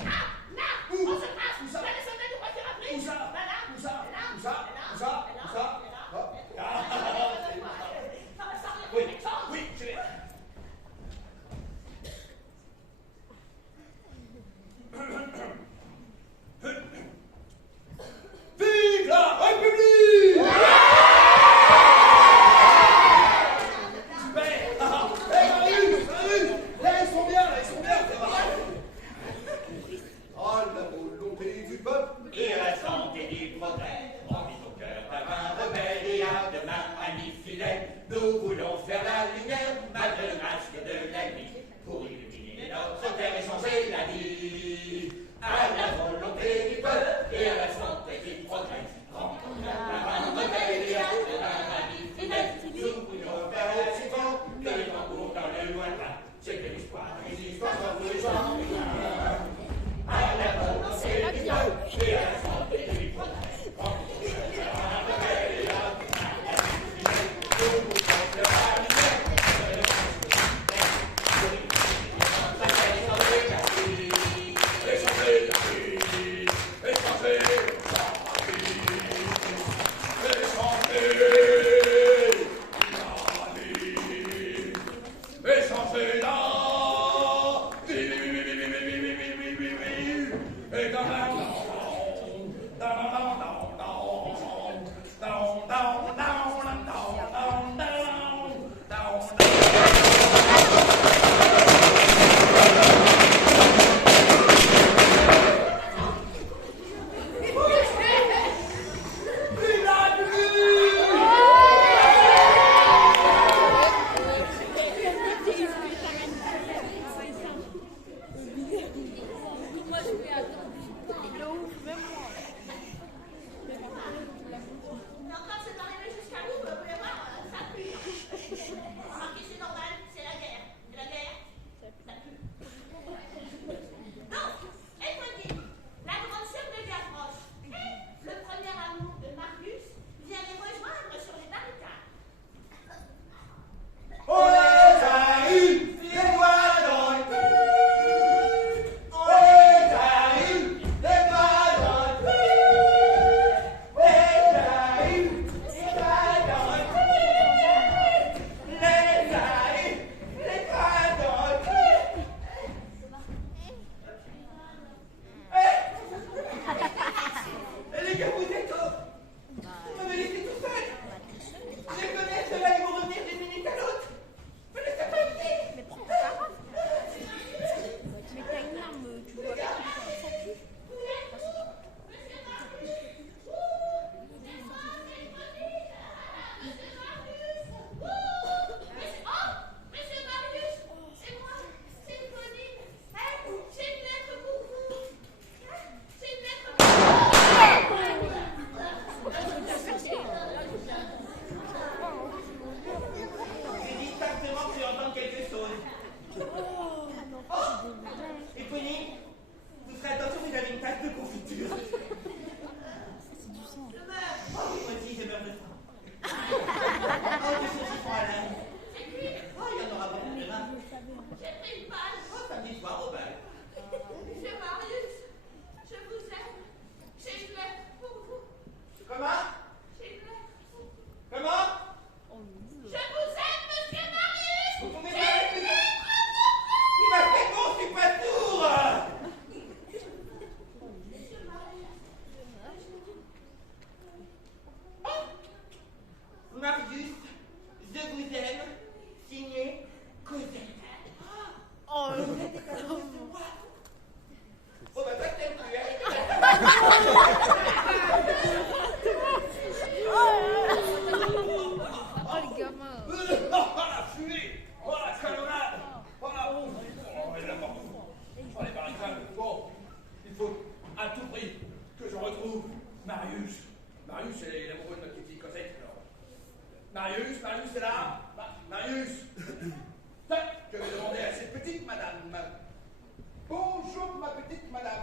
Ah, là. Où? On se passe. Où ça? Là, les soldats du roi qui m'appliquent. Où ça?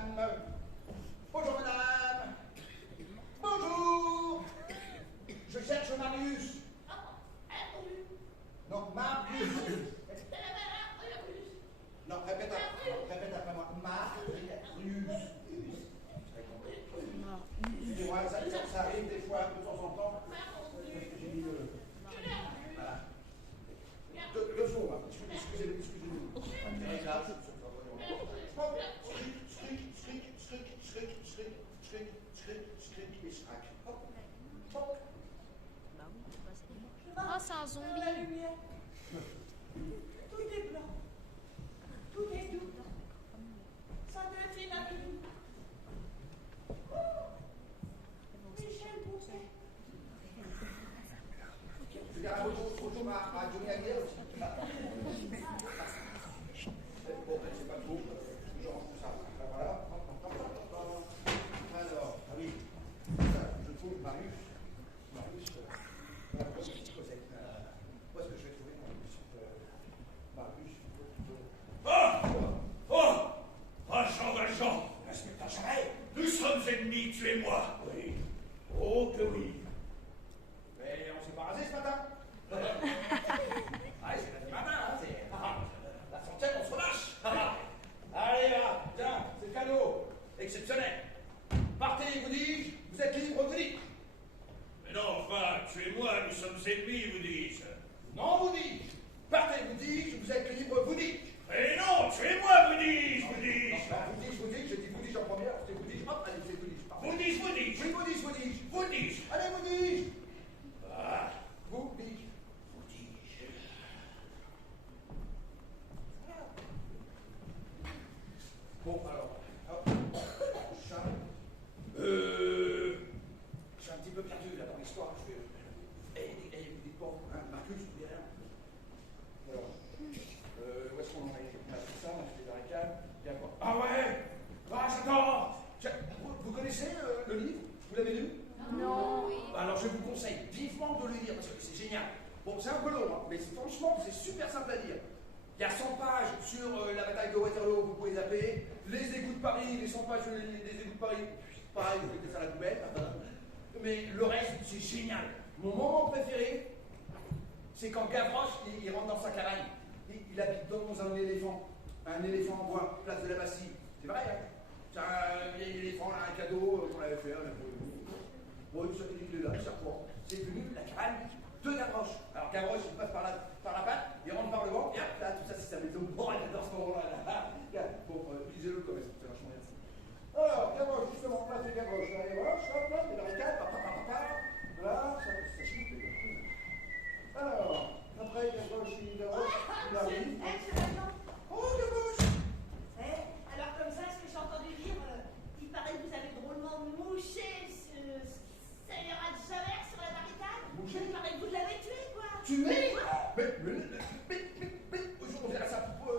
madame. Bonjour, madame. Bonjour. Je cherche Marius. Non, Marius. Non, répète après moi. Marius. Excusez-moi, ça arrive des fois, de temps en temps. J'ai mis le... Voilà. Deux secondes, excusez-nous. C'est grave. Oh, c'est un La zombie. lumière. Tout est blanc. Tout est doux. Ça devient la nuit. Michel Bousset. Je dirais bonjour à Johnny Hallyday aussi. Bon, c'est pas trop. Genre, ça. Voilà. Alors, ah oui. Ça, je trouve Marius. Voilà, où est-ce que je vais trouver Marius? Valjean, Valjean, Inspecteur Charret. nous sommes ennemis, tu et moi. Oui. Oh que oui. Mais on s'est pas rasé ce matin. Allez, c'est lundi matin, hein, c'est... La centaine, on se relâche. Allez, là, tiens, c'est le cadeau. Exceptionnel. Partez, vous dis-je, vous êtes libre, vous dis-je. Mais non, enfin, tu et moi, nous sommes ennemis, vous dis-je. Non, vous dis-je. Partez, vous dis-je, vous êtes libre, vous dis-je. Mais non, tu et moi, vous dis-je, vous dis-je. Vous dis-je, j'ai dit vous dis-je en première, c'est vous dis-je, hop, allez, c'est vous dis-je. Parfait. Vous dis-je, vous dis-je. Oui, vous dis-je, vous dis-je. Vous dis-je. Allez, vous dis-je. Ah, Vous dis-je. vous dis-je. Bon, alors, hop, Charles. Je suis un petit peu perdu là dans l'histoire. Je vais. Vous dites pas, hein, Marcus, vous dites rien. Alors, où est-ce qu'on en est? On a fait ça, on a fait des barricades. Il y a quoi? Ah ouais! Ah, j'adore! Vous connaissez le livre? Vous l'avez lu? Non. Alors, je vous conseille vivement de le lire parce que c'est génial. Bon, c'est un peu long, hein, mais franchement, c'est super simple à lire. Il y a 100 pages sur la bataille de Waterloo, vous pouvez zapper. Les égouts de Paris, les 100 pages sur les égouts de Paris, pareil, vous mettez ça à la poubelle. Mais le reste, c'est génial. Mon moment préféré, c'est quand Gavroche, il rentre dans sa cabane. Il habite dans un éléphant en bois, place de la Bastille. C'est vrai, hein? C'est un vieil éléphant, là, un cadeau qu'on avait fait. Bon, il est là, il sert quoi? C'est venu la cabane de Gavroche. Alors Gavroche, il passe par la patte, il rentre par le vent, et hop, là, tout ça, c'est sa maison. Bon, il adore ce moment-là. Bon, lisez-le quand même, c'est vachement bien. Alors, Gavroche, justement, là, c'est Gavroche. Là, Gavroche, hop, là, des barricades, voilà, ça chute. Alors, après, Gavroche, il arrive. Oh, Gavroche! Alors comme ça, ce que j'ai entendu dire, il paraît que vous avez drôlement mouché Seigneur Javert sur la barricade. Mouché? Il paraît que vous l'avez tué, quoi. Tué? Ouais. Mais, on verra ça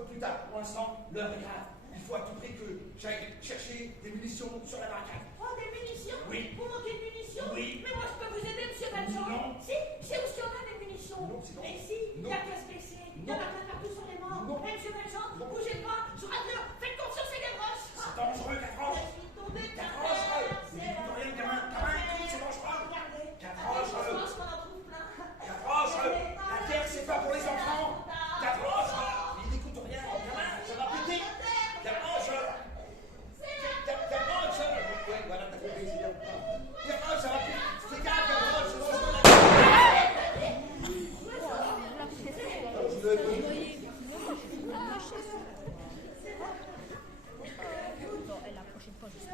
plus tard. Pour l'instant, l'heure est grave. Il faut à tout prix que j'aille chercher des munitions sur la barricade. Oh, des munitions? Oui. Vous manquez de munitions? Oui. Mais moi, je peux vous aider, monsieur Valjean. Non. Si, c'est où on a des munitions. Non, c'est non. Et si, il n'y a qu'à se baisser. Il y en a plein partout sur les morts. Non. Eh, monsieur Valjean, bougez pas. Je rassure, faites confiance à Gavroche. C'est dangereux, Gavroche. Je suis tombée de Gavroche, rien, gamin, écoute, c'est dangereux. Regardez. Gavroche, Franchement, on en trouve plein. Gavroche, la guerre, c'est pas pour les enfants. Gavroche, il n'écoute rien. Gamin, ça va péter. Gavroche. Gavroche. Ouais, voilà, t'as compris, c'est bien. Gavroche, ça va péter. Fais gaffe, Gavroche, c'est dangereux. La prochaine fois, je sais.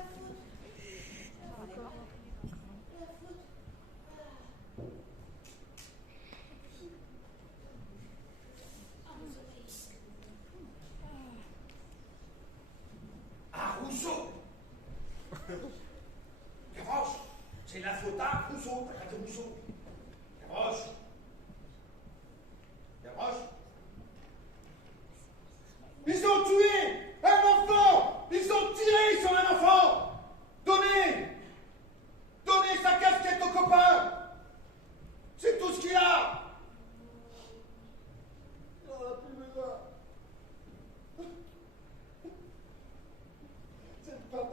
À Rousseau. Gavroche, c'est la faute à Rousseau. T'as pas dit Rousseau. Gavroche. Gavroche. Ils ont tué un enfant. Ils ont tiré sur un enfant. Donnez sa casquette au copain. C'est tout ce qu'il a. Il en a plus besoin. C'est pas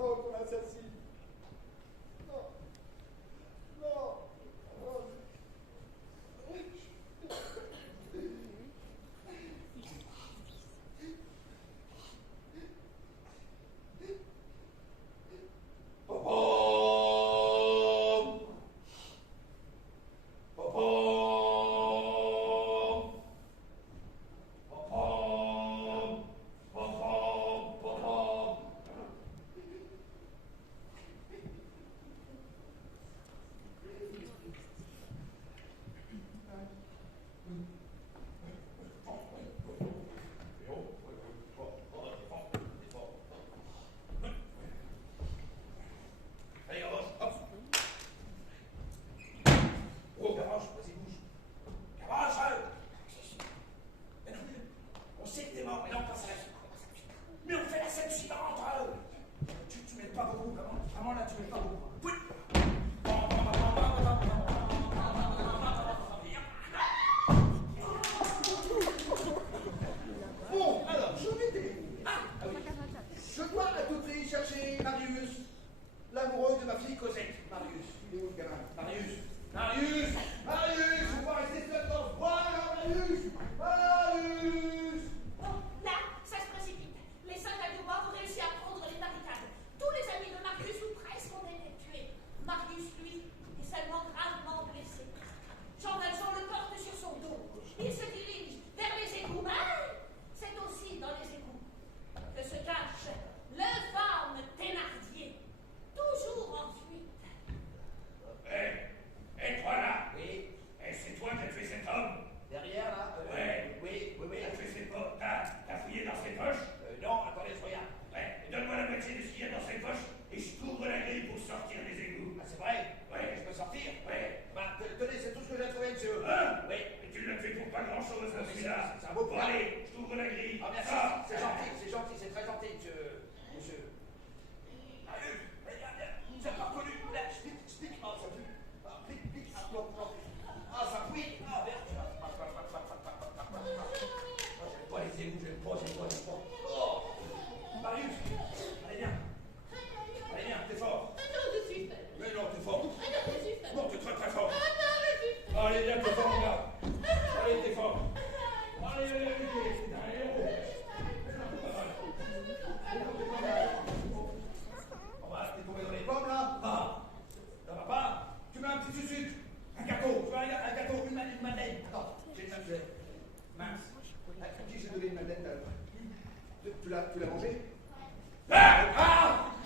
tu mets pas beaucoup. Oui. Bon, alors, je m'étais. Ah oui. Je dois à tout prix chercher Marius, l'amoureux de ma fille Cosette. Marius, il est où le gamin? Marius, je dois rester seul dans ce bois, Marius. Bon, là, ça se précipite. Les 5 Ayoubas ont réussi à prendre les barricades. Tous les amis de Marius, ou presque, ont été tués. Marius, lui, est seulement gravement blessé. Jean Valjean le porte sur son dos. Il se dirige vers les égouts. Mais c'est aussi dans les égouts que se cache l'infâme Thénardier, toujours en fuite. Et toi là? Oui. Et c'est toi qui as tué cet homme? Derrière, là? Oui. Oui. T'as fouillé dans ses poches? Non, attendez, je regarde. Ouais. Et donne-moi la moitié de ce qu'il y a dans ses poches et je t'ouvre la grille pour sortir des égouts. Ah, c'est vrai? Ouais. Je peux sortir? Ouais. Bah, tenez, c'est tout ce que j'ai trouvé, monsieur. Hein? Oui. Et tu l'as fait pour pas grand-chose, Mais celui-là. c'est un beau Bon, point. allez, je t'ouvre la grille. Ah, merci, Sors. c'est gentil, c'est très gentil, monsieur. Allez, j'ai pas reconnu. Là, explique. Ah, ça pue. Ah, pique. Ah, non. Ah, ça pue. Ah, merde. J'aime pas les égouts, j'aime pas. Oh, Marius, allez bien, t'es fort. Non, je suis faible. Mais non, t'es fort. Non, je suis faible. Non, t'es très fort. Non, je suis faible. Allez, viens, t'es fort, là. Allez, t'es fort. Allez. On va t'es tombé dans les pommes, là. Ah, ça va pas? Tu mets un petit sucre, un gâteau. Tu veux un gâteau, une madeleine. Attends, j'ai une madeleine. Mince. À qui j'ai donné une madeleine tout à l'heure? Tu l'as mangée?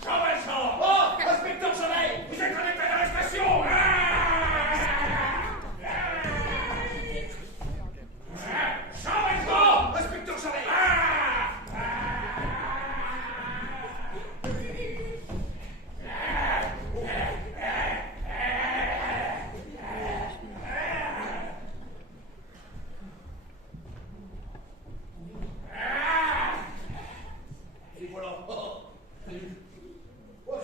Jean Valjean! Oh, inspecteur Soleil! Vous êtes en état d'arrestation! Jean Valjean! Inspecteur Soleil! Et voilà. Oh,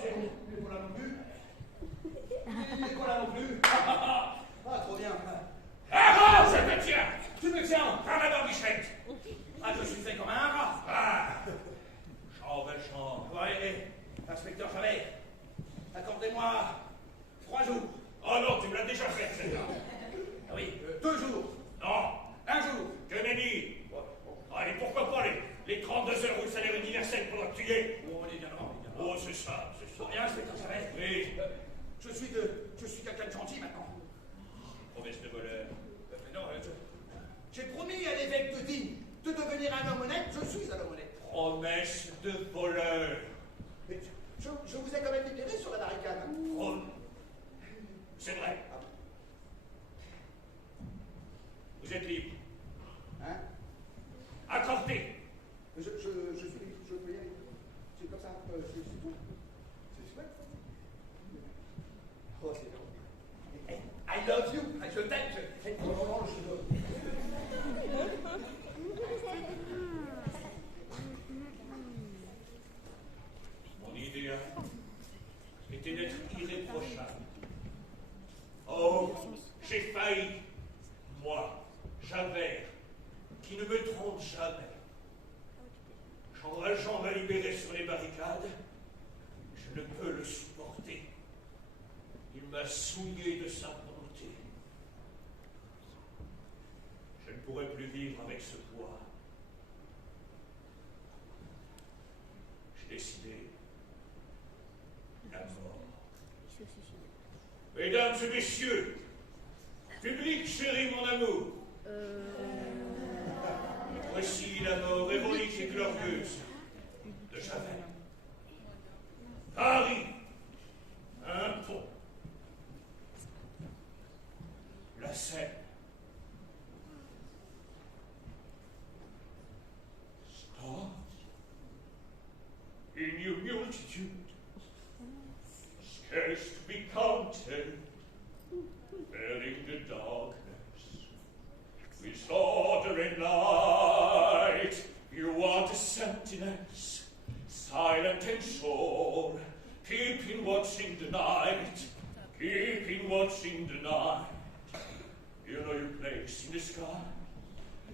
c'est bon. Les voilà non plus. Les voilà non plus. Ah, trop bien. Ah, je te tiens! Tu me tiens. Prends ma barbichette! Ah, je suis fait comme un rat. Jean Valjean! Ouais, inspecteur Soleil, accordez-moi 3 jours. Oh non, tu me l'as déjà fait, celle-là! Ah oui, 2 jours. Non! 1 jour. Que nenni! Allez, pourquoi pas les 32 heures où le salaire universel pendant que tu y es? Oh, on est bien loin. Oh, c'est ça. Bien, inspecteur Soleil. Oui. Je suis quelqu'un de gentil maintenant. Promesse de voleur. Non, j'ai promis à l'évêque de Digne de devenir un homme honnête. Je suis un homme honnête. Promesse de voleur. Mais je vous ai quand même libéré sur la barricade. C'est vrai. Vous êtes libre. Hein? Accordé. Je suis libre, je peux y aller. C'est comme ça, c'est tout. C'est chouette. Oh, c'est bon. I love you. Je t'aime. Non, Mon idéal était d'être irréprochable. Oh, j'ai failli. Moi, Javert, qui ne me trompe jamais. Jean Valjean m'a libéré sur les barricades. Je ne peux le supporter. Il m'a souillé de sa bonté. Je ne pourrai plus vivre avec ce poids. J'ai décidé la mort. Mesdames et messieurs, public chéri mon amour, voici la mort héroïque et glorieuse de Javert. Paris, un pont. La Seine. Stars. In your multitude, scarce to be counted, bearing the darkness, with order and light. You are the sentinels, silent and sure, keeping watching the night, keeping watching the night. You know your place in the sky.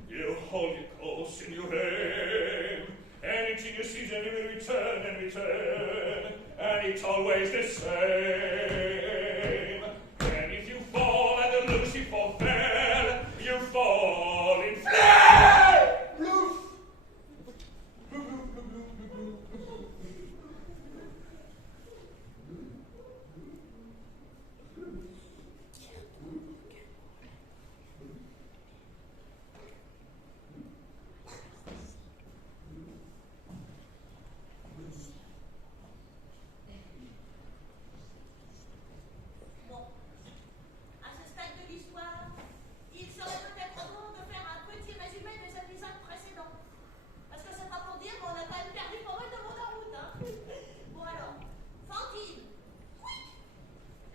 You hold it close in your hand. Anything you see, then you will return and return. And it's always the same. And if you fall at the Lucifer fell, you fall in flame! Plouf! Bon, à ce stade de l'histoire, il serait peut-être bon de faire un petit résumé des épisodes précédents. Parce que c'est pas pour dire qu'on a quand même perdu pas mal de monde en route, hein. Bon alors, Fantine, oui.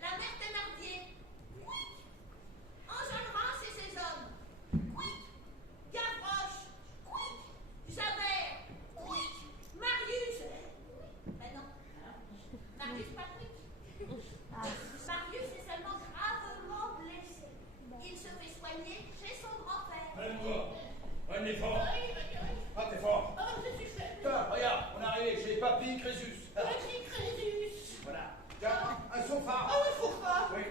La mère Thénardier, oui. Enjolras et ses hommes, oui. Gavroche, oui. Javert, oui. Marius, mais non, Marius Patrick. Marius est seulement gravement blessé. Il se fait soigner chez son grand-père. Allez-moi, un effort. Ah, t'es fort. Oh, je suis faible. Tiens, regarde, on est arrivé chez Papy Crésus. Petit Crésus. Voilà. Tiens, un sofa. Oh, il faut pas. Oui.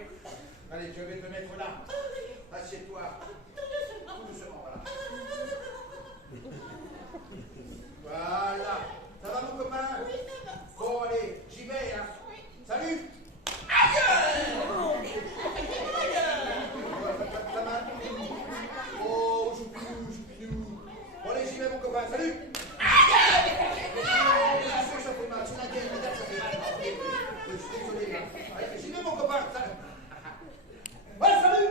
Allez, je vais te mettre là. Oh, oui. Assieds-toi. Tout doucement. Tout doucement, voilà. Voilà. Ça va, mon copain? Oui, ça va. Bon, allez, j'y vais, hein. Oui. Salut. Ça va? Oh, joupinou, joupinou. Bon, allez, j'y vais, mon copain. Salut. Je sais que ça fait mal. C'est la guerre, regarde, ça fait mal. Je suis désolé, hein. Allez, j'y vais, mon copain. Salut. Ouais, salut.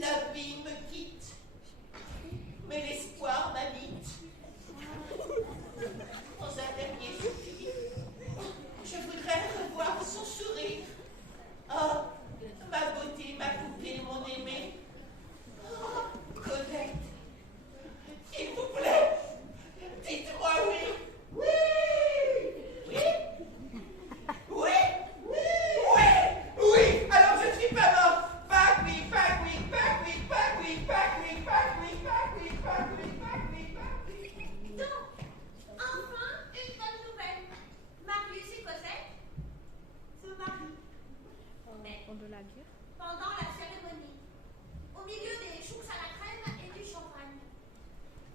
La vie me quitte, mais l'espoir m'habite. Dans un dernier soupir, je voudrais revoir son sourire. Oh, ma beauté, ma poupée, mon aimé. Oh, Codette, s'il vous plaît, dites-moi oui. Oui. Oui. Oui. Oui. Oui. Oui. Alors je ne suis pas mort. Bagui, bagui, bagui, bagui, bagui, bagui, bagui, bagui, bagui, bagui. Donc, enfin, une bonne nouvelle. Marius et Cosette se marient. Mais On de la guerre. pendant la cérémonie, au milieu des choux à la crème et du champagne,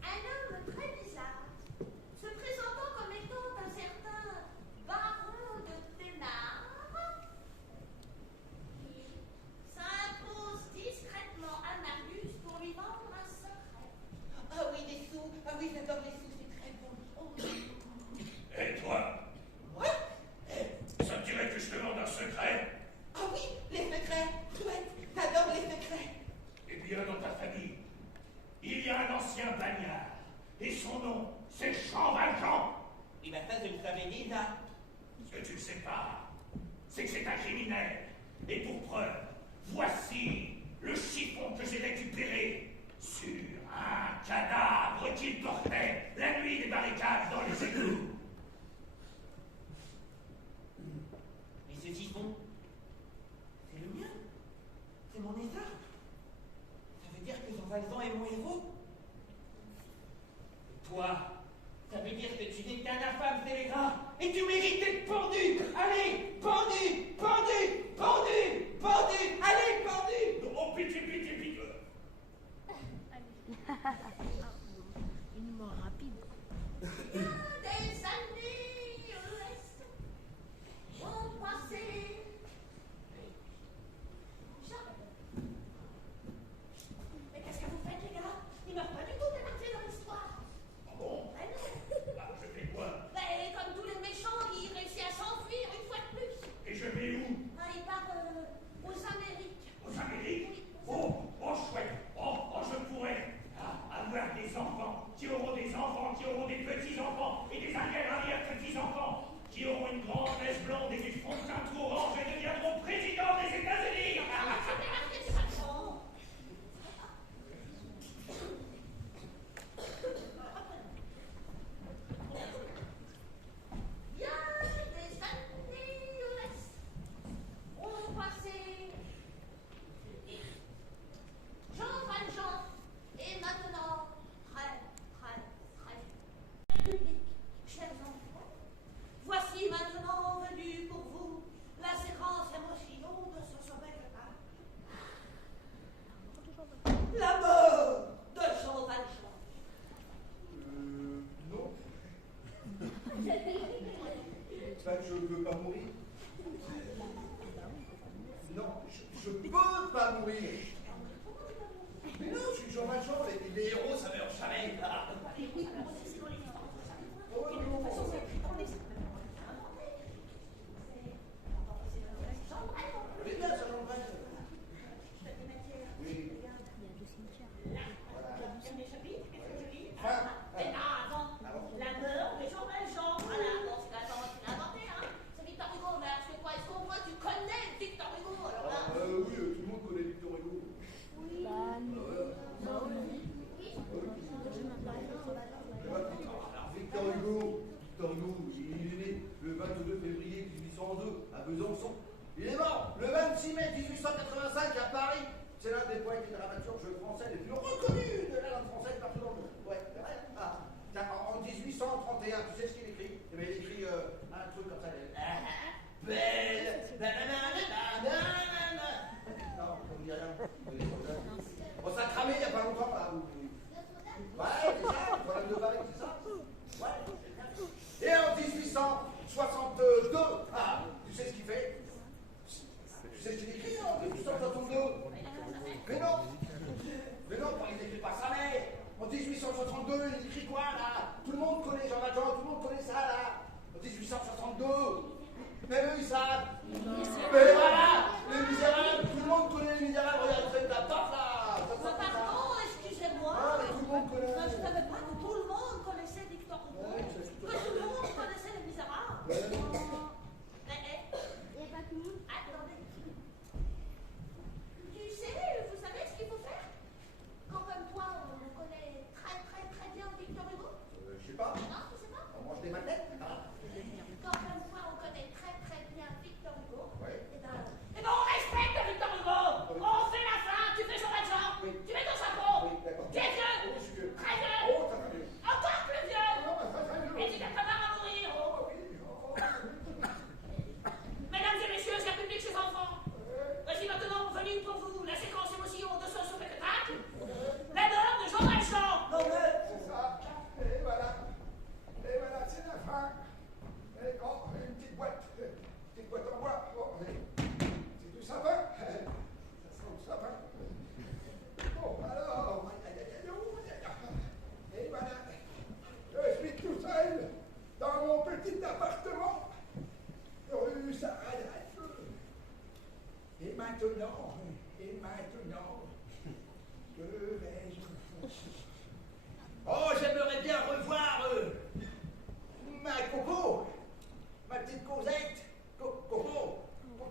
un homme très bizarre, se présentant comme étant un certain baron de Thénard, qui s'impose discrètement à Marius pour lui vendre un secret. Ah oui, des sous. Ah oui, j'adore les sous, c'est très bon. Oh. Et toi, Moi ça te dirait que je te vende un secret? Ah oui, les secrets. Chouette, t'adores les secrets. Eh bien, dans ta famille, il y a un ancien bagnard. Et son nom, c'est Jean Valjean. Et ben ça, je le savais déjà. Ce que tu ne sais pas, c'est que c'est un criminel. Et pour preuve, voici le chiffon que j'ai récupéré sur un cadavre qu'il portait la nuit des barricades dans les égouts. Mais ce chiffon, c'est le mien. C'est mon état. Ça veut dire que Jean Valjean est mon héros. Et toi, ça veut dire que tu n'es qu'un infâme scélérat et tu mérites d'être pendu. Allez, pendu, pendu. mourir. Mais non, je suis Jean Valjean, les héros, ça meurt jamais. Oh non. Mais bien, ça j'embrasse. Oui. Et avant, la mort de Jean Valjean. Voilà, bon, c'est la tendance qu'il a inventé, hein. C'est Victor Hugo, mais alors, c'est quoi? Est-ce qu'au moins tu connais Victor Hugo? Alors là. Oui, tout le monde connaît Victor Hugo. Oui. Alors, Victor Hugo, il est né le 22 février 1802 à Besançon. Il est mort le 26 mai 1885 à Paris. C'est l'un des poètes et dramaturges français les plus reconnus de la langue française partout dans le monde. Ouais, c'est vrai. En 1831, tu sais ce qu'il écrit? Eh bien, il écrit un truc comme ça. Belle. Non, ça me dit rien. Bon, ça a cramé il n'y a pas longtemps là. Ouais, c'est ça, le problème de Paris, c'est ça. Ouais. Et en 1862, tu sais ce qu'il fait? Tu sais ce qu'il écrit en 1862? Mais non, il n'écrit pas ça, mais en 1862, il écrit quoi là? Tout le monde connaît Jean Valjean, tout le monde connaît ça là. En 1862, mais eux ils savent. Mais voilà, les Misérables, tout le monde connaît les Misérables, regarde, c'est la tarte là. Pardon, excusez-moi. Tout le monde connaît. Non, je ne savais pas que tout le monde connaissait Victor Hugo. Que tout le monde connaissait les Misérables. Pas tout le monde. Attendez. Tu sais, vous savez ce qu'il faut faire? Quand comme toi, on connaît très bien Victor Hugo? Je sais pas. Non, tu sais pas? On mange des matettes? Quand comme toi, on connaît très bien Victor Hugo. Oui. Eh ben, on respecte Victor Hugo. On fait la fin. Tu fais Jean Valjean. Oui. Tu mets ton chapeau. Oui, d'accord. Tu es vieux. Oh, je suis vieux. Très vieux. Oh, ça va mieux. Encore plus vieux. Non, ça mieux. Et tu t'es pas à mourir. Oh, oui. Mesdames et messieurs, chers publics, chers enfants, voici maintenant venue pour vous la séquence émotion de ce spectacle. La mort de Jean Valjean. C'est ça. Et voilà, c'est la fin. Et oh, une petite boîte en bois. Oh, c'est du sapin. Ça sent le sapin. Bon, alors, et voilà, je suis tout seul dans mon petit appartement rue Sarah-Dreyfus. Et maintenant, que vais-je? Oh, j'aimerais bien revoir ma Coco, ma petite Cosette. Coco, ma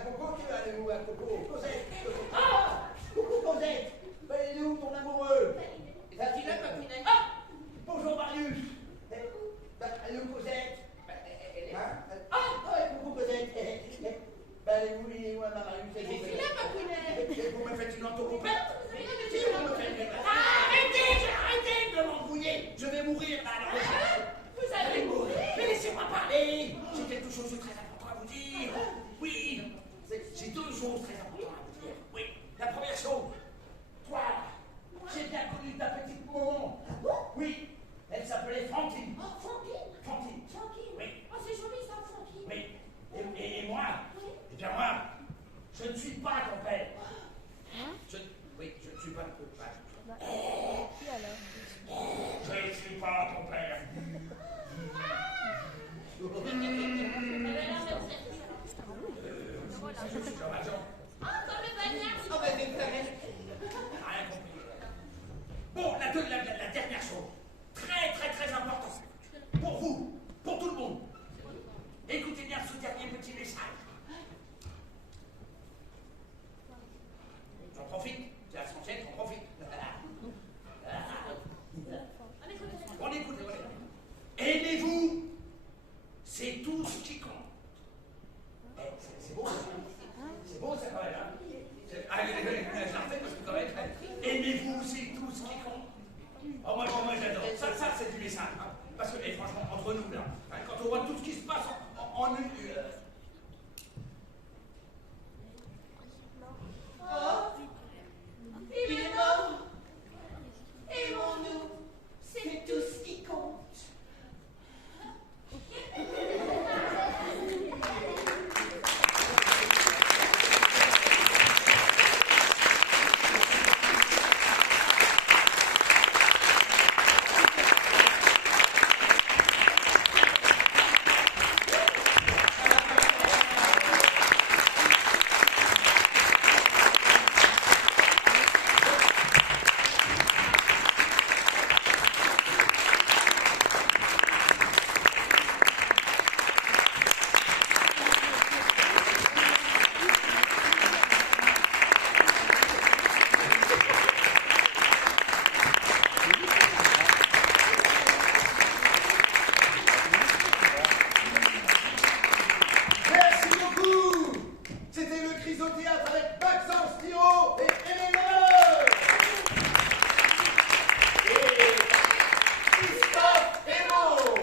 Coco qui va aller où, ma Coco? Cosette. Ah, coucou Cosette. Ben, il est où ton amoureux? Ah, bonjour Marius. Ben, elle est où Cosette? Coucou Cosette. Ben, il est où ma Marius? Vous me faites une entourloupette? Arrêtez de m'embrouiller. Je vais mourir là. Vous allez mourir? Mais laissez-moi parler. J'ai quelque chose de très important à vous dire. Oui, j'ai deux choses très importantes à vous dire. Oui, la première chose, toi, j'ai bien connu ta petite maman. Oui, elle s'appelait Fantine. Fantine. Oui. Oh, c'est joli ça, Francky. Oui. Et moi? Eh bien moi, je ne suis pas ton père. Je ne suis pas ton père. Je ne suis pas ton père. Je suis Jean Valjean. Ah, comme le bagnard. Ah ben, rien compris. Bon, la dernière chose, très importante, pour vous, pour tout le monde. Écoutez bien ce dernier petit message. J'en profite, c'est l'essentiel, j'en profite. On écoute. Aimez-vous, c'est tout ce qui compte. C'est beau, c'est beau ça quand même. Hein? Allez, je la refais parce que quand même, aimez-vous, c'est tout ce qui compte. Oh, moi j'adore. Ça c'est du message. Hein? Parce que, franchement, entre nous là, hein, quand on voit tout ce qui se passe en une. Il est mort. Aimons-nous, c'est tout ce qui compte. du théâtre avec Maxence Thiraud et Hélène Lavaleur. Et Christophe Hérault.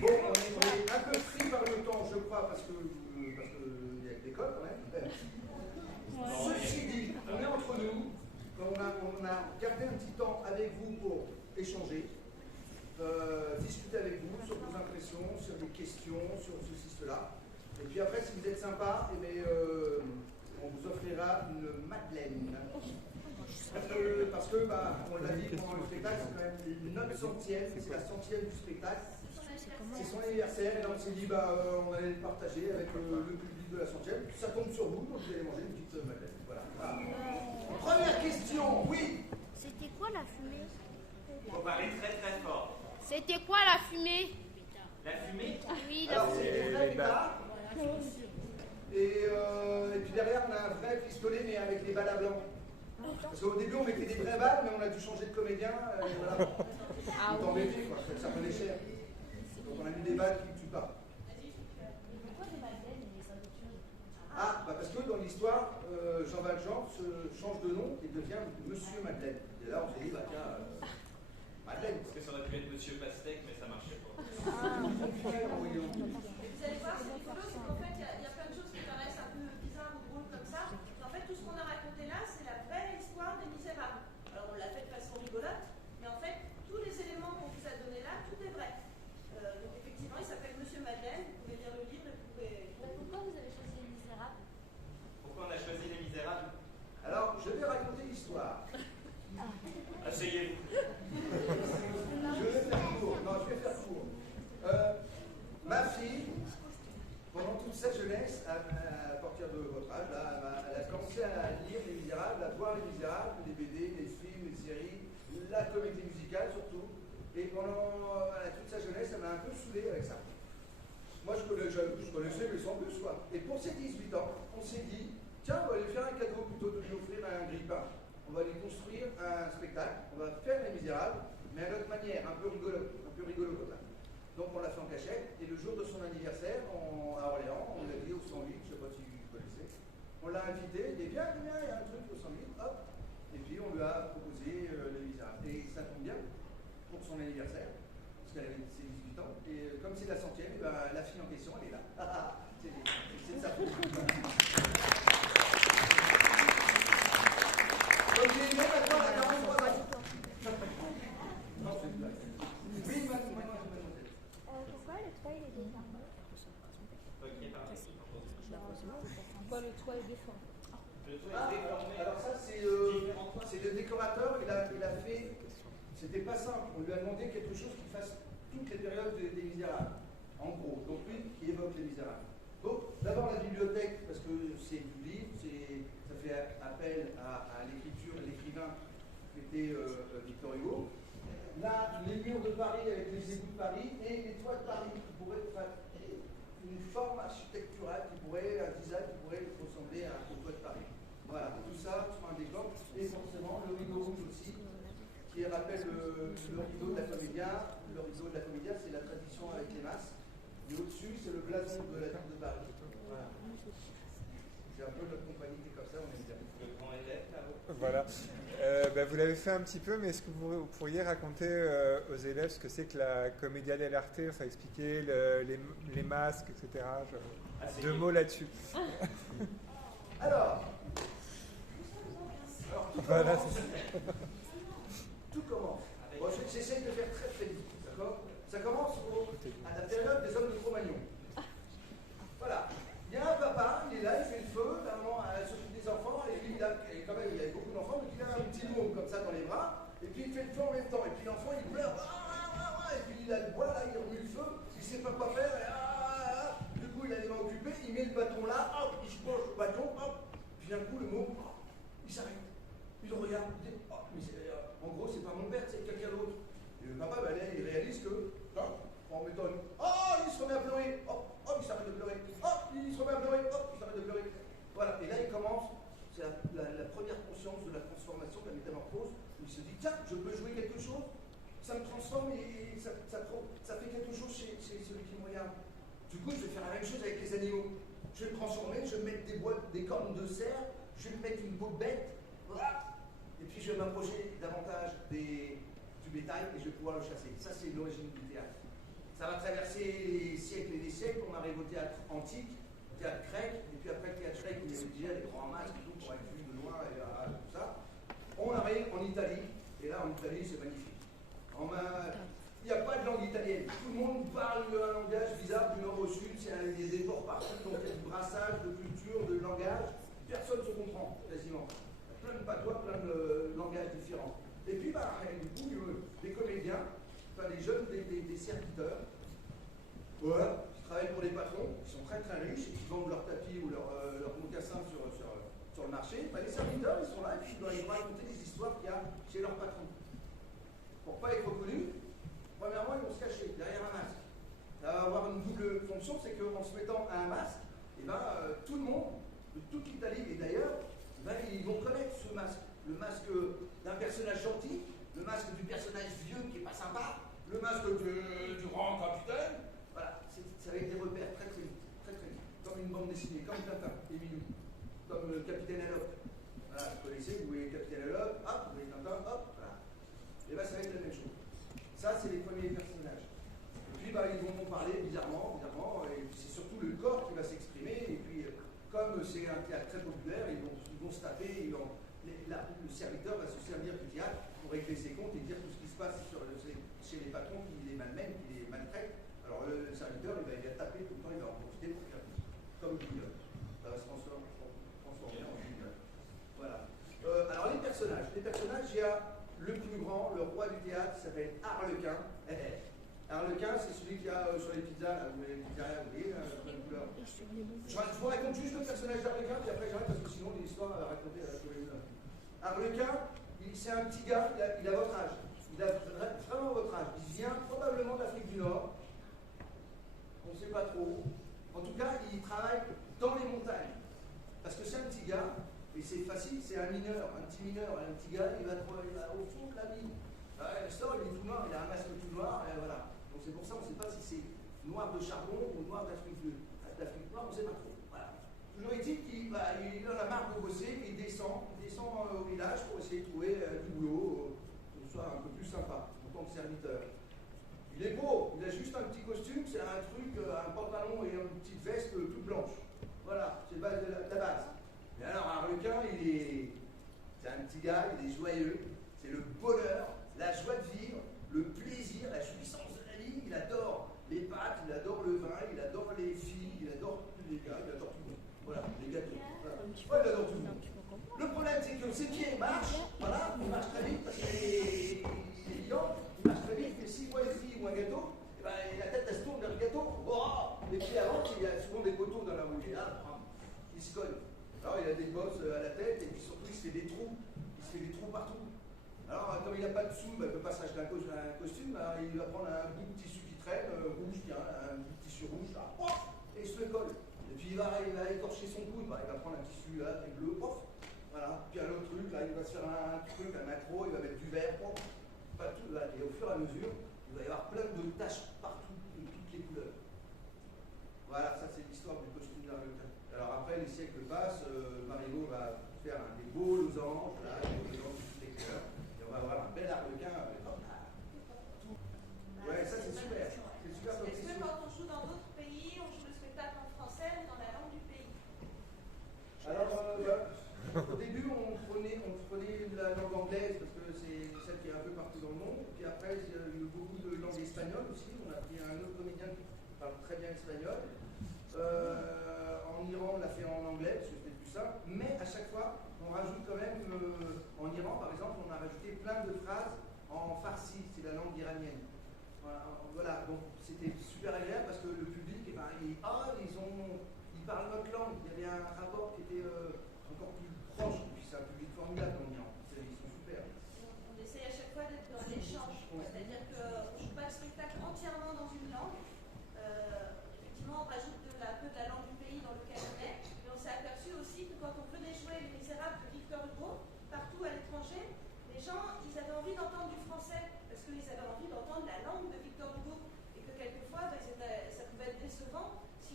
Bon, on est un peu pris par le temps, je crois, parce que il y a que l'école quand même. Ceci dit, on est entre nous, on a gardé un petit temps avec vous pour échanger, discuter avec vous sur vos impressions, sur des questions, sur ceci, cela. Et puis après, si vous êtes sympa, eh bien, on vous offrira une madeleine. Parce que on l'a dit pendant le spectacle, c'est quand même notre centième, c'est la centième du spectacle. C'est son anniversaire, et là on s'est dit, on allait le partager avec le public de la centième. Ça tombe sur vous, donc vous allez manger une petite madeleine. Voilà. Première question, oui. C'était quoi la fumée? Faut parler très très fort. C'était quoi la fumée? La fumée? Oui, la Alors c'est fumée. des vrais pétards. Et puis derrière on a un vrai pistolet mais avec les balles à blanc. Parce qu'au début on mettait des vraies balles mais on a dû changer de comédien. Voilà. On t'embêtait quoi, ça prenait cher. Donc on a mis des balles qui ne tuent pas. Ah, parce que dans l'histoire, Jean Valjean se change de nom et devient Monsieur Madeleine. Et là on s'est dit, tiens, Madeleine. Parce que ça aurait pu être Monsieur Pastèque, mais ça marchait pas. Vous allez voir, c'est rigolo, c'est qu'en fait, il y a plein de choses qui paraissent un peu bizarres ou drôles comme ça. En fait, tout ce qu'on a raconté là, c'est la vraie histoire des Misérables. Alors, on l'a fait de façon rigolote, mais en fait, tous les éléments qu'on vous a donnés là, tout est vrai. Donc, effectivement, il s'appelle Monsieur Madeleine. Vous pouvez lire le livre et vous pouvez. Pourquoi vous avez choisi les Misérables? Pourquoi on a choisi les Misérables? Alors, je vais raconter l'histoire. Asseyez-vous. Je vais faire court. Non, je vais faire court. Ma fille, pendant toute sa jeunesse, à partir de votre âge, là, elle a commencé à lire Les Misérables, à voir Les Misérables, les BD, les films, les séries, la comédie musicale surtout. Et pendant toute sa jeunesse, elle m'a un peu saoulé avec ça. Moi, je connaissais, mais sans plus, quoi. Et pour ses 18 ans, on s'est dit, tiens, on va lui faire un cadeau plutôt que de lui offrir un grille-pain. On va lui construire un spectacle, on va faire Les Misérables, mais à notre manière, un peu rigolo comme ça. Donc on l'a fait en cachette, et le jour de son anniversaire, à Orléans, on l'a dit au 108, je ne sais pas si vous connaissez, on l'a invité, il dit viens, il y a un truc au 108, hop, et puis on lui a proposé Les Misérables. Et ça tombe bien pour son anniversaire, parce qu'elle avait ses 18 ans, et comme c'est la centième, la fille en question, elle est là. C'est de sa faute. Donc j'ai dit, maintenant, elle a 43 ans. Non, c'est une blague. Oui, mademoiselle. Pourquoi le toit il est déformé? Ok, parfait. Pourquoi le toit est déformé? Le toit est déformé. Alors ça, c'est le décorateur, il a fait, c'était pas simple, on lui a demandé quelque chose qui fasse toutes les périodes des Misérables, en gros, donc lui qui évoque Les Misérables. Donc d'abord la bibliothèque, parce que c'est du livre, ça fait appel à l'écriture, l'écrivain qui était Victor Hugo. Là, les murs de Paris avec les égouts de Paris et les toits de Paris qui pourraient faire une forme architecturale, un design qui pourrait ressembler au toit de Paris. Voilà, tout ça sur un décor, et forcément le rideau rouge aussi, qui rappelle le rideau de la comédia. Le rideau de la comédia, c'est la tradition avec les masses, et au-dessus, c'est le blason de la ville de Paris. Voilà. C'est un peu notre compagnie qui est comme ça, on aime bien. Le grand élève là-haut. Voilà. Vous l'avez fait un petit peu, mais est-ce que vous pourriez raconter aux élèves ce que c'est que la commedia dell'arte, enfin expliquer les masques, etc. Deux mots là-dessus. Alors, Voilà. Tout commence. Bon, j'essaye de faire très très vite, d'accord? Ça commence à la période des hommes de Cro-Magnon. Voilà. Il y a un papa, il est là, il fait le feu, la maman s'occupe des enfants, et lui, il avait beaucoup d'enfants, donc il a un petit môme comme ça dans les bras, et puis il fait le feu en même temps, et puis l'enfant il pleure, et puis il a le bois là, il remue le feu, il sait pas quoi faire, et du coup il a les mains occupées, il met le bâton là, hop, il se penche au bâton, hop, puis d'un coup le môme, il s'arrête, il le regarde, il dit, oh, mais en gros c'est pas mon père, c'est quelqu'un d'autre. Et le papa, là, il réalise que, en mettant une, oh, il se remet à pleurer, hop, hop, il s'arrête de pleurer, hop, il se remet à pleurer, hop, il s'arrête de pleurer. Voilà, et là il commence c'est la première conscience de la transformation, de la métamorphose, où il se dit, tiens, je peux jouer quelque chose, ça me transforme et ça fait quelque chose chez celui qui me regarde. Du coup, je vais faire la même chose avec les animaux. Je vais me transformer, je vais me mettre des cornes de cerf, je vais me mettre une peau de bête, voilà. Et puis je vais m'approcher davantage du bétail et je vais pouvoir le chasser. Ça, c'est l'origine du théâtre. Ça va traverser les siècles et les siècles. On arrive au théâtre antique, au théâtre grec, et puis après le théâtre grec, il y avait déjà les grands masques et tout pour être vu de loin et tout ça. On arrive en Italie, et là en Italie, c'est magnifique. Il n'y a pas de langue italienne. Tout le monde parle un langage bizarre du nord au sud, il y a des efforts partout, donc il y a du brassage de culture, de langage. Personne ne se comprend, quasiment. Il y a plein de patois, plein de langages différents. Et puis, du coup, des comédiens, enfin des jeunes, des serviteurs, voilà, qui travaillent pour les patrons, qui sont très très riches et qui vendent leurs tapis ou leurs mocassins sur le marché. Les serviteurs, ils sont là et puis ils doivent raconter les histoires qu'il y a chez leurs patrons. Pour ne pas être reconnus, premièrement, ils vont se cacher derrière un masque. Ça va avoir une double fonction, c'est qu'en se mettant un masque, tout le monde, de toute l'Italie et d'ailleurs, ils vont connaître ce masque. Le masque d'un personnage gentil, le masque du personnage vieux qui n'est pas sympa, le masque du grand capitaine. Voilà, ça va être des repères très très vite, comme une bande dessinée, comme Tintin et Milou, comme le capitaine Haddock. Voilà, vous connaissez, vous voyez le capitaine Haddock, hop, vous voyez Tintin, hop, voilà. Et ça va être la même chose. Ça, c'est les premiers personnages. Et puis, ils vont parler bizarrement, et c'est surtout le corps qui va s'exprimer. Et puis, comme c'est un théâtre très populaire, ils vont se taper, le serviteur va se servir du théâtre pour régler ses comptes et dire tout ce qui se passe chez les patrons qui les malmènent, qui les maltraitent. Alors, le serviteur, il va taper tout le temps, il va en profiter pour faire comme Guignol. Ça va se transformer en Guignol. Voilà. Alors, les personnages, il y a le plus grand, le roi du théâtre, qui s'appelle Arlequin. Arlequin, c'est celui qui a sur les pizzas, vous voyez, plein de couleurs. Je vous raconte juste le personnage d'Arlequin, puis après j'arrête parce que sinon l'histoire à raconter à la comédie. Arlequin, c'est un petit gars, il a votre âge. Il a vraiment votre âge. Il vient probablement d'Afrique du Nord. On ne sait pas trop. En tout cas, il travaille dans les montagnes. Parce que c'est un petit gars, et c'est facile, c'est un petit gars, il va au fond de la mine. Il sort, il est tout noir, il a un masque tout noir, et voilà. Donc c'est pour ça, on ne sait pas si c'est noir de charbon ou noir d'Afrique noire, on ne sait pas trop. Voilà. Toujours est-il qu'il en a marre de bosser, il descend au village pour essayer de trouver du boulot, que ce soit un peu plus sympa, en tant que serviteur. Il est beau, il a juste un petit costume, c'est un pantalon et une petite veste toute blanche. Voilà, c'est la base. Mais alors, Arlequin, c'est un petit gars, il est joyeux, c'est le bonheur, la joie de vivre, le plaisir, la jouissance de la vie. Il adore les pâtes, il adore le vin, il adore les filles, il adore les gars, il adore tout le monde. Voilà, les gâteaux. Voilà. Ouais, il adore tout le monde. Le problème, c'est que ses pieds marchent, voilà, il marche très vite parce qu'il est liant, il marche très vite, mais s'il voit une fille ou un gâteau, la tête elle se tourne vers le gâteau, les pieds avancent, il y a souvent des poteaux dans la rue, et là, il se colle. Alors il a des bosses à la tête, et puis surtout il se fait des trous partout. Alors comme il n'a pas de sous, il ne peut pas s'acheter un costume, il va prendre un bout de tissu qui traîne, rouge, un bout de tissu rouge, là, et il se le colle. Et puis il va écorcher son coude, il va prendre un tissu là, qui est bleu, voilà. Puis un autre truc, là, il va se faire un accro, il va mettre du vert, pas tout, là. Et au fur et à mesure, il va y avoir plein de taches partout, de toutes les couleurs. Voilà, ça c'est l'histoire du costume d'Arlequin. Alors après, les siècles passent, Marivaux va faire des beaux losanges, là, des beaux losanges de toutes les couleurs, et on va avoir un bel Arlequin avec tout. Ouais, ça c'est super. C'est super comme Est-ce que question. quand on joue dans d'autres pays, on joue le spectacle en français ou dans la langue du pays? Alors, au début, on prenait la langue anglaise parce que c'est celle qui est un peu partout dans le monde. Puis après, il y a eu beaucoup de langue espagnole aussi. On a pris un autre comédien qui parle très bien espagnol. En Iran, on l'a fait en anglais parce que c'était plus simple. Mais à chaque fois, on rajoute quand même, en Iran par exemple, on a rajouté plein de phrases en farsi, c'est la langue iranienne. Voilà, donc c'était super agréable parce que le public, ils parlent notre langue. Il y avait un rapport qui était encore plus proche. Et puis c'est un public formidable en Iran. Ils sont super. On essaye à chaque fois d'être dans l'échange. Ouais. C'est-à-dire qu'on ne joue pas le spectacle entièrement dans une langue. Effectivement, on rajoute un peu de la langue du pays dans lequel on est. Mais on s'est aperçu aussi que quand on venait jouer Les Misérables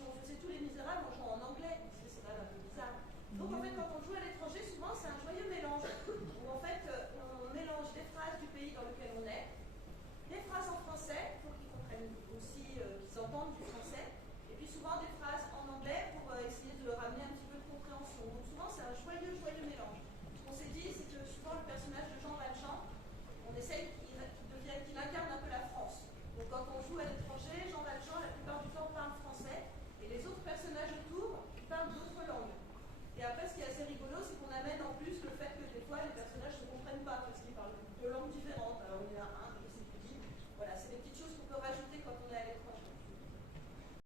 si on faisait tous les misérables en jouant en anglais, parce que c'est quand même un peu bizarre. Donc en fait, quand on jouait les